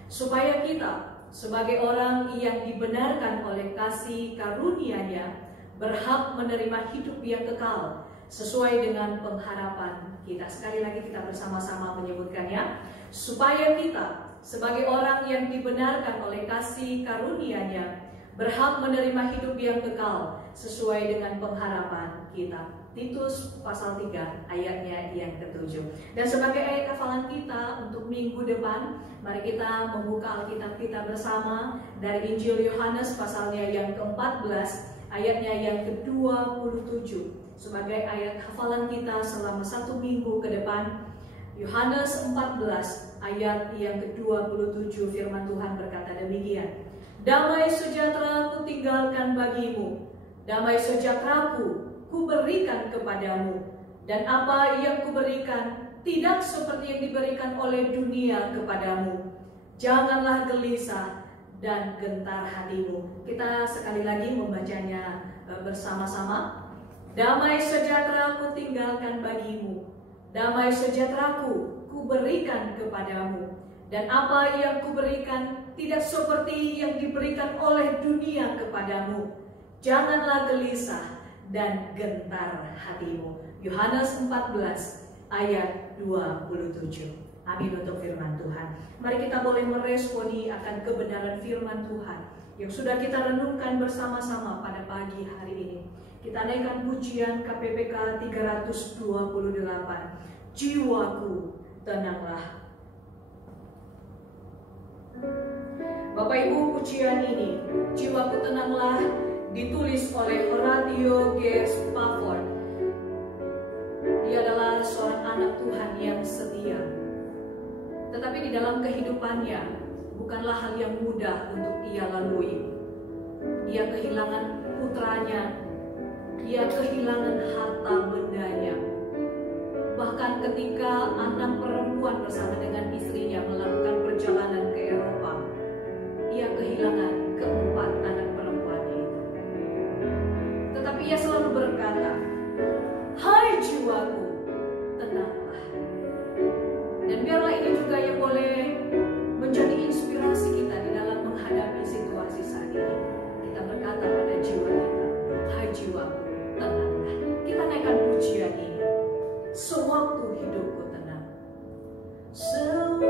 Supaya kita sebagai orang yang dibenarkan oleh kasih karunia-Nya berhak menerima hidup yang kekal sesuai dengan pengharapan kita. Sekali lagi kita bersama-sama menyebutkannya. Supaya kita sebagai orang yang dibenarkan oleh kasih karunia-Nya berhak menerima hidup yang kekal sesuai dengan pengharapan kita. Titus pasal 3 ayatnya yang ketujuh. Dan sebagai ayat hafalan kita untuk minggu depan, mari kita membuka Alkitab kita bersama dari Injil Yohanes pasalnya yang ke-14 ayatnya yang ke-27 sebagai ayat hafalan kita selama 1 minggu ke depan. Yohanes 14 ayat yang ke-27, firman Tuhan berkata demikian. Damai sejahtera ku tinggalkan bagimu, damai sejahtera-Ku kuberikan kepadamu, dan apa yang kuberikan tidak seperti yang diberikan oleh dunia kepadamu. Janganlah gelisah dan gentar hatimu. Kita sekali lagi membacanya bersama-sama. Damai sejahtera ku tinggalkan bagimu, damai sejahtera-Ku kuberikan kepadamu, dan apa yang kuberikan tidak seperti yang diberikan oleh dunia kepadamu. Janganlah gelisah dan gentar hatimu. Yohanes 14 ayat 27. Amin untuk firman Tuhan. Mari kita boleh meresponi akan kebenaran firman Tuhan yang sudah kita renungkan bersama-sama pada pagi hari ini. Kita naikkan pujian KPPK 328. Jiwaku tenanglah. Bapak Ibu, pujian ini, Jiwaku tenanglah, ditulis oleh Horatio G. Spafford. Dia adalah seorang anak Tuhan yang setia. Tetapi di dalam kehidupannya bukanlah hal yang mudah untuk ia lalui. Dia kehilangan putranya, dia kehilangan harta bendanya. Bahkan ketika anak perempuan bersama dengan istrinya melakukan perjalanan ke Eropa, ia kehilangan keempat anak perempuannya itu. Tetapi ia selalu berkata, "Hai jiwaku, tenanglah." Dan biarlah ini juga yang boleh menjadi inspirasi kita di dalam menghadapi situasi saat ini. Kita berkata pada jiwa kita, "Hai jiwaku, tenanglah." Kita naikkan pujian ini. Sewaktu hidupku tenang, sewaktu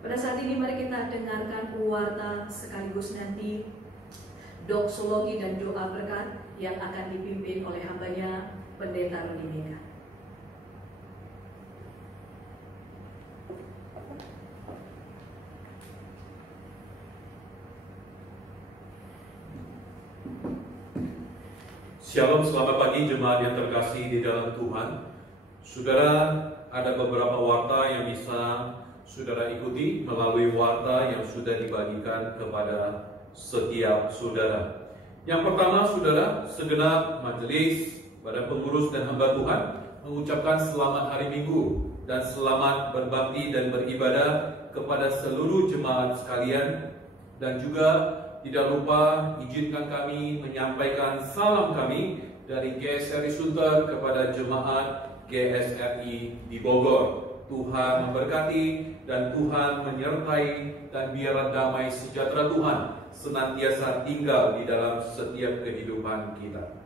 Pada saat ini mari kita dengarkan pewarta sekaligus nanti doksologi dan doa berkat yang akan dipimpin oleh hambanya Pendeta Rudi Mega. Shalom, selamat pagi jemaat yang terkasih di dalam Tuhan. Saudara, ada beberapa warta yang bisa saudara ikuti melalui warta yang sudah dibagikan kepada setiap saudara. Yang pertama, saudara, segenap majelis, badan pengurus dan hamba Tuhan mengucapkan selamat hari Minggu dan selamat berbakti dan beribadah kepada seluruh jemaat sekalian. Dan juga tidak lupa izinkan kami menyampaikan salam kami dari GSRI Sunter kepada jemaat GSRI di Bogor. Tuhan memberkati dan Tuhan menyertai, dan biarlah damai sejahtera Tuhan senantiasa tinggal di dalam setiap kehidupan kita.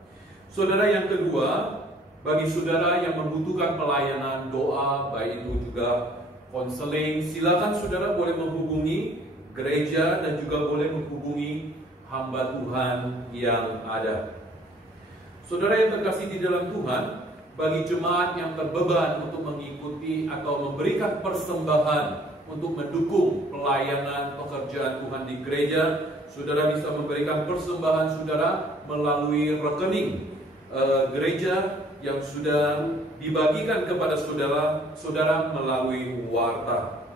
Saudara, yang kedua, bagi saudara yang membutuhkan pelayanan doa, baik itu juga konseling, silakan saudara boleh menghubungi gereja dan juga boleh menghubungi hamba Tuhan yang ada. Saudara yang terkasih di dalam Tuhan, bagi jemaat yang terbeban untuk mengikuti atau memberikan persembahan untuk mendukung pelayanan pekerjaan Tuhan di gereja, saudara bisa memberikan persembahan saudara melalui rekening gereja yang sudah dibagikan kepada saudara melalui warta.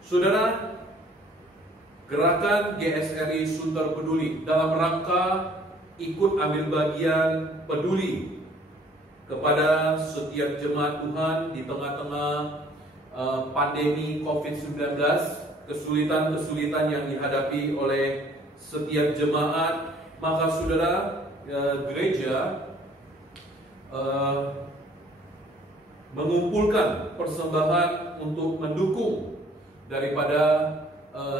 Saudara, gerakan GSRI Sunter Peduli dalam rangka ikut ambil bagian peduli kepada setiap jemaat Tuhan di tengah-tengah pandemi COVID-19, kesulitan-kesulitan yang dihadapi oleh setiap jemaat, maka saudara, gereja mengumpulkan persembahan untuk mendukung daripada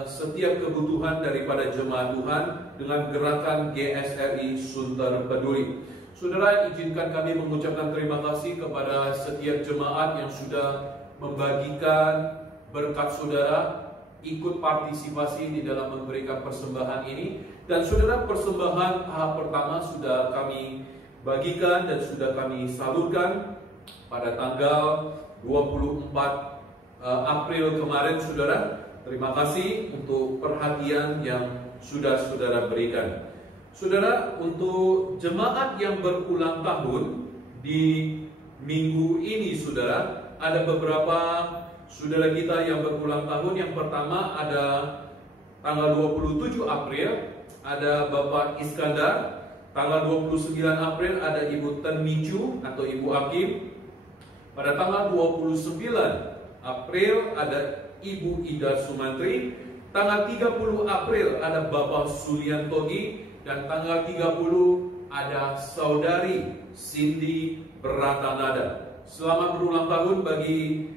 setiap kebutuhan daripada jemaat Tuhan dengan gerakan GSRI Sunter Peduli. Saudara, izinkan kami mengucapkan terima kasih kepada setiap jemaat yang sudah membagikan berkat saudara, ikut partisipasi di dalam memberikan persembahan ini. Dan saudara, persembahan tahap pertama sudah kami bagikan dan sudah kami salurkan pada tanggal 24 April kemarin, saudara. Terima kasih untuk perhatian yang sudah saudara berikan. Saudara, untuk jemaat yang berulang tahun di minggu ini, saudara, ada beberapa saudara kita yang berulang tahun. Yang pertama ada tanggal 27 April, ada Bapak Iskandar. Tanggal 29 April ada Ibu Tenmiju atau Ibu Akim. Pada tanggal 29 April ada Ibu Ida Sumantri. Tanggal 30 April ada Bapak Suryantogi. Dan tanggal 30 ada Saudari Cindy Bratanada. Selamat berulang tahun bagi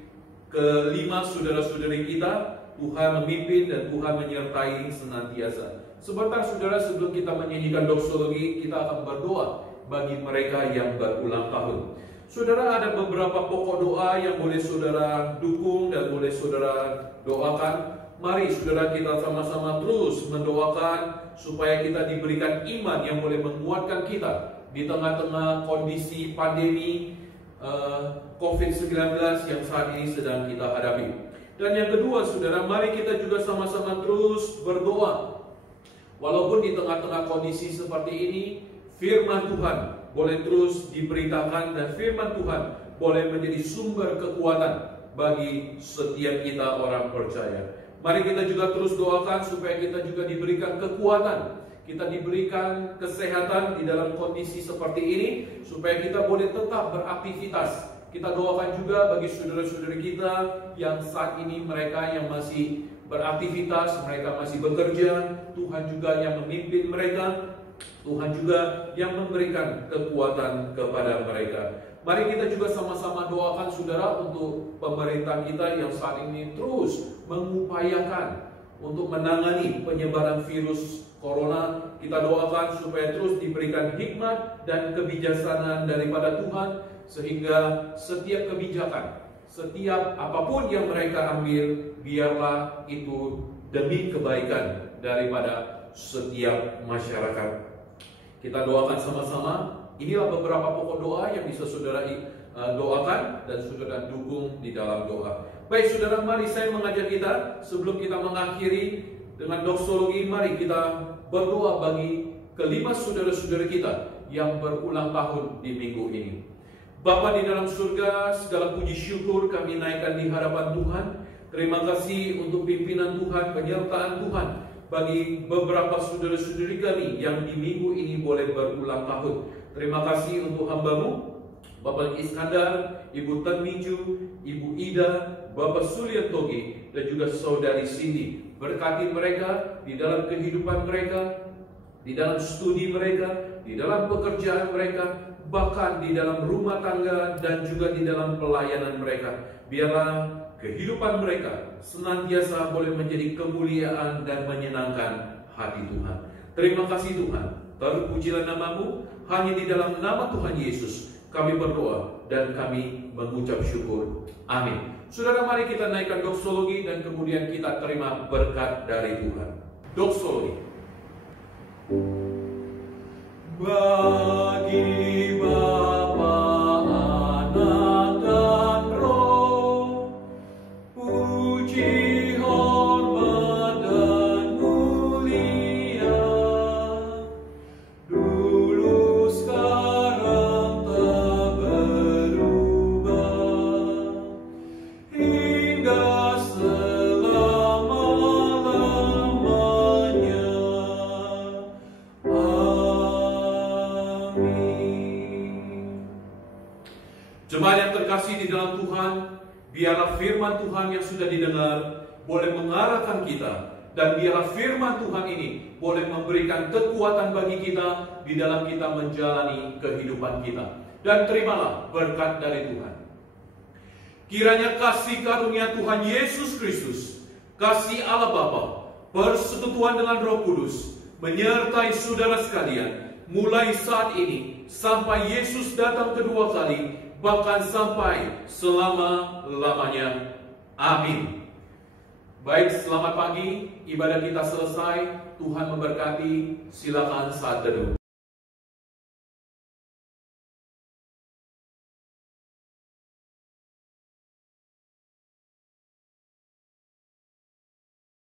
kelima saudara-saudari kita. Tuhan memimpin dan Tuhan menyertai senantiasa. Sebentar saudara, sebelum kita menyanyikan doksologi, kita akan berdoa bagi mereka yang berulang tahun. Saudara, ada beberapa pokok doa yang boleh saudara dukung dan boleh saudara doakan. Mari saudara, kita sama-sama terus mendoakan supaya kita diberikan iman yang boleh menguatkan kita di tengah-tengah kondisi pandemi COVID-19 yang saat ini sedang kita hadapi. Dan yang kedua saudara, mari kita juga sama-sama terus berdoa. Walaupun di tengah-tengah kondisi seperti ini, firman Tuhan boleh terus diberitakan dan firman Tuhan boleh menjadi sumber kekuatan bagi setiap kita orang percaya. Mari kita juga terus doakan supaya kita juga diberikan kekuatan, kita diberikan kesehatan di dalam kondisi seperti ini, supaya kita boleh tetap beraktivitas. Kita doakan juga bagi saudara-saudari kita yang saat ini mereka yang masih beraktivitas, mereka masih bekerja, Tuhan juga yang memimpin mereka, Tuhan juga yang memberikan kekuatan kepada mereka. Mari kita juga sama-sama doakan saudara untuk pemerintah kita yang saat ini terus mengupayakan untuk menangani penyebaran virus corona. Kita doakan supaya terus diberikan hikmat dan kebijaksanaan daripada Tuhan, sehingga setiap kebijakan, setiap apapun yang mereka ambil, biarlah itu demi kebaikan daripada setiap masyarakat. Kita doakan sama-sama. Inilah beberapa pokok doa yang bisa saudara doakan dan saudara dukung di dalam doa. Baik saudara, mari saya mengajak kita sebelum kita mengakhiri dengan doksologi, mari kita berdoa bagi kelima saudara-saudara kita yang berulang tahun di minggu ini. Bapa di dalam surga, segala puji syukur kami naikkan di hadapan Tuhan. Terima kasih untuk pimpinan Tuhan, penyertaan Tuhan bagi beberapa saudara-saudari kami yang di minggu ini boleh berulang tahun. Terima kasih untuk hamba-Mu, Bapak Iskandar, Ibu Tan Miju, Ibu Ida, Bapak Sulian Togi, dan juga Saudari Cindy. Berkati mereka di dalam kehidupan mereka, di dalam studi mereka, di dalam pekerjaan mereka, bahkan di dalam rumah tangga dan juga di dalam pelayanan mereka. Biarlah kehidupan mereka senantiasa boleh menjadi kemuliaan dan menyenangkan hati Tuhan. Terima kasih Tuhan, terpujilah nama-Mu. Hanya di dalam nama Tuhan Yesus kami berdoa dan kami mengucap syukur. Amin. Saudara, mari kita naikkan doksologi dan kemudian kita terima berkat dari Tuhan. Doksologi. Bagi Bapa, Anak, dan Roh, puji, hormat, dan mulia, dulu, sekarang, tak berubah, hingga selama-lamanya. Jemaat yang terkasih di dalam Tuhan, biarlah firman Tuhan yang sudah didengar boleh mengarahkan kita, dan biarlah firman Tuhan ini boleh memberikan kekuatan bagi kita di dalam kita menjalani kehidupan kita. Dan terimalah berkat dari Tuhan. Kiranya kasih karunia Tuhan Yesus Kristus, kasih Allah Bapa, persekutuan dengan Roh Kudus menyertai saudara sekalian mulai saat ini sampai Yesus datang kedua kali, bahkan sampai selama-lamanya. Amin. Baik, selamat pagi. Ibadah kita selesai. Tuhan memberkati. Silakan saat teduh.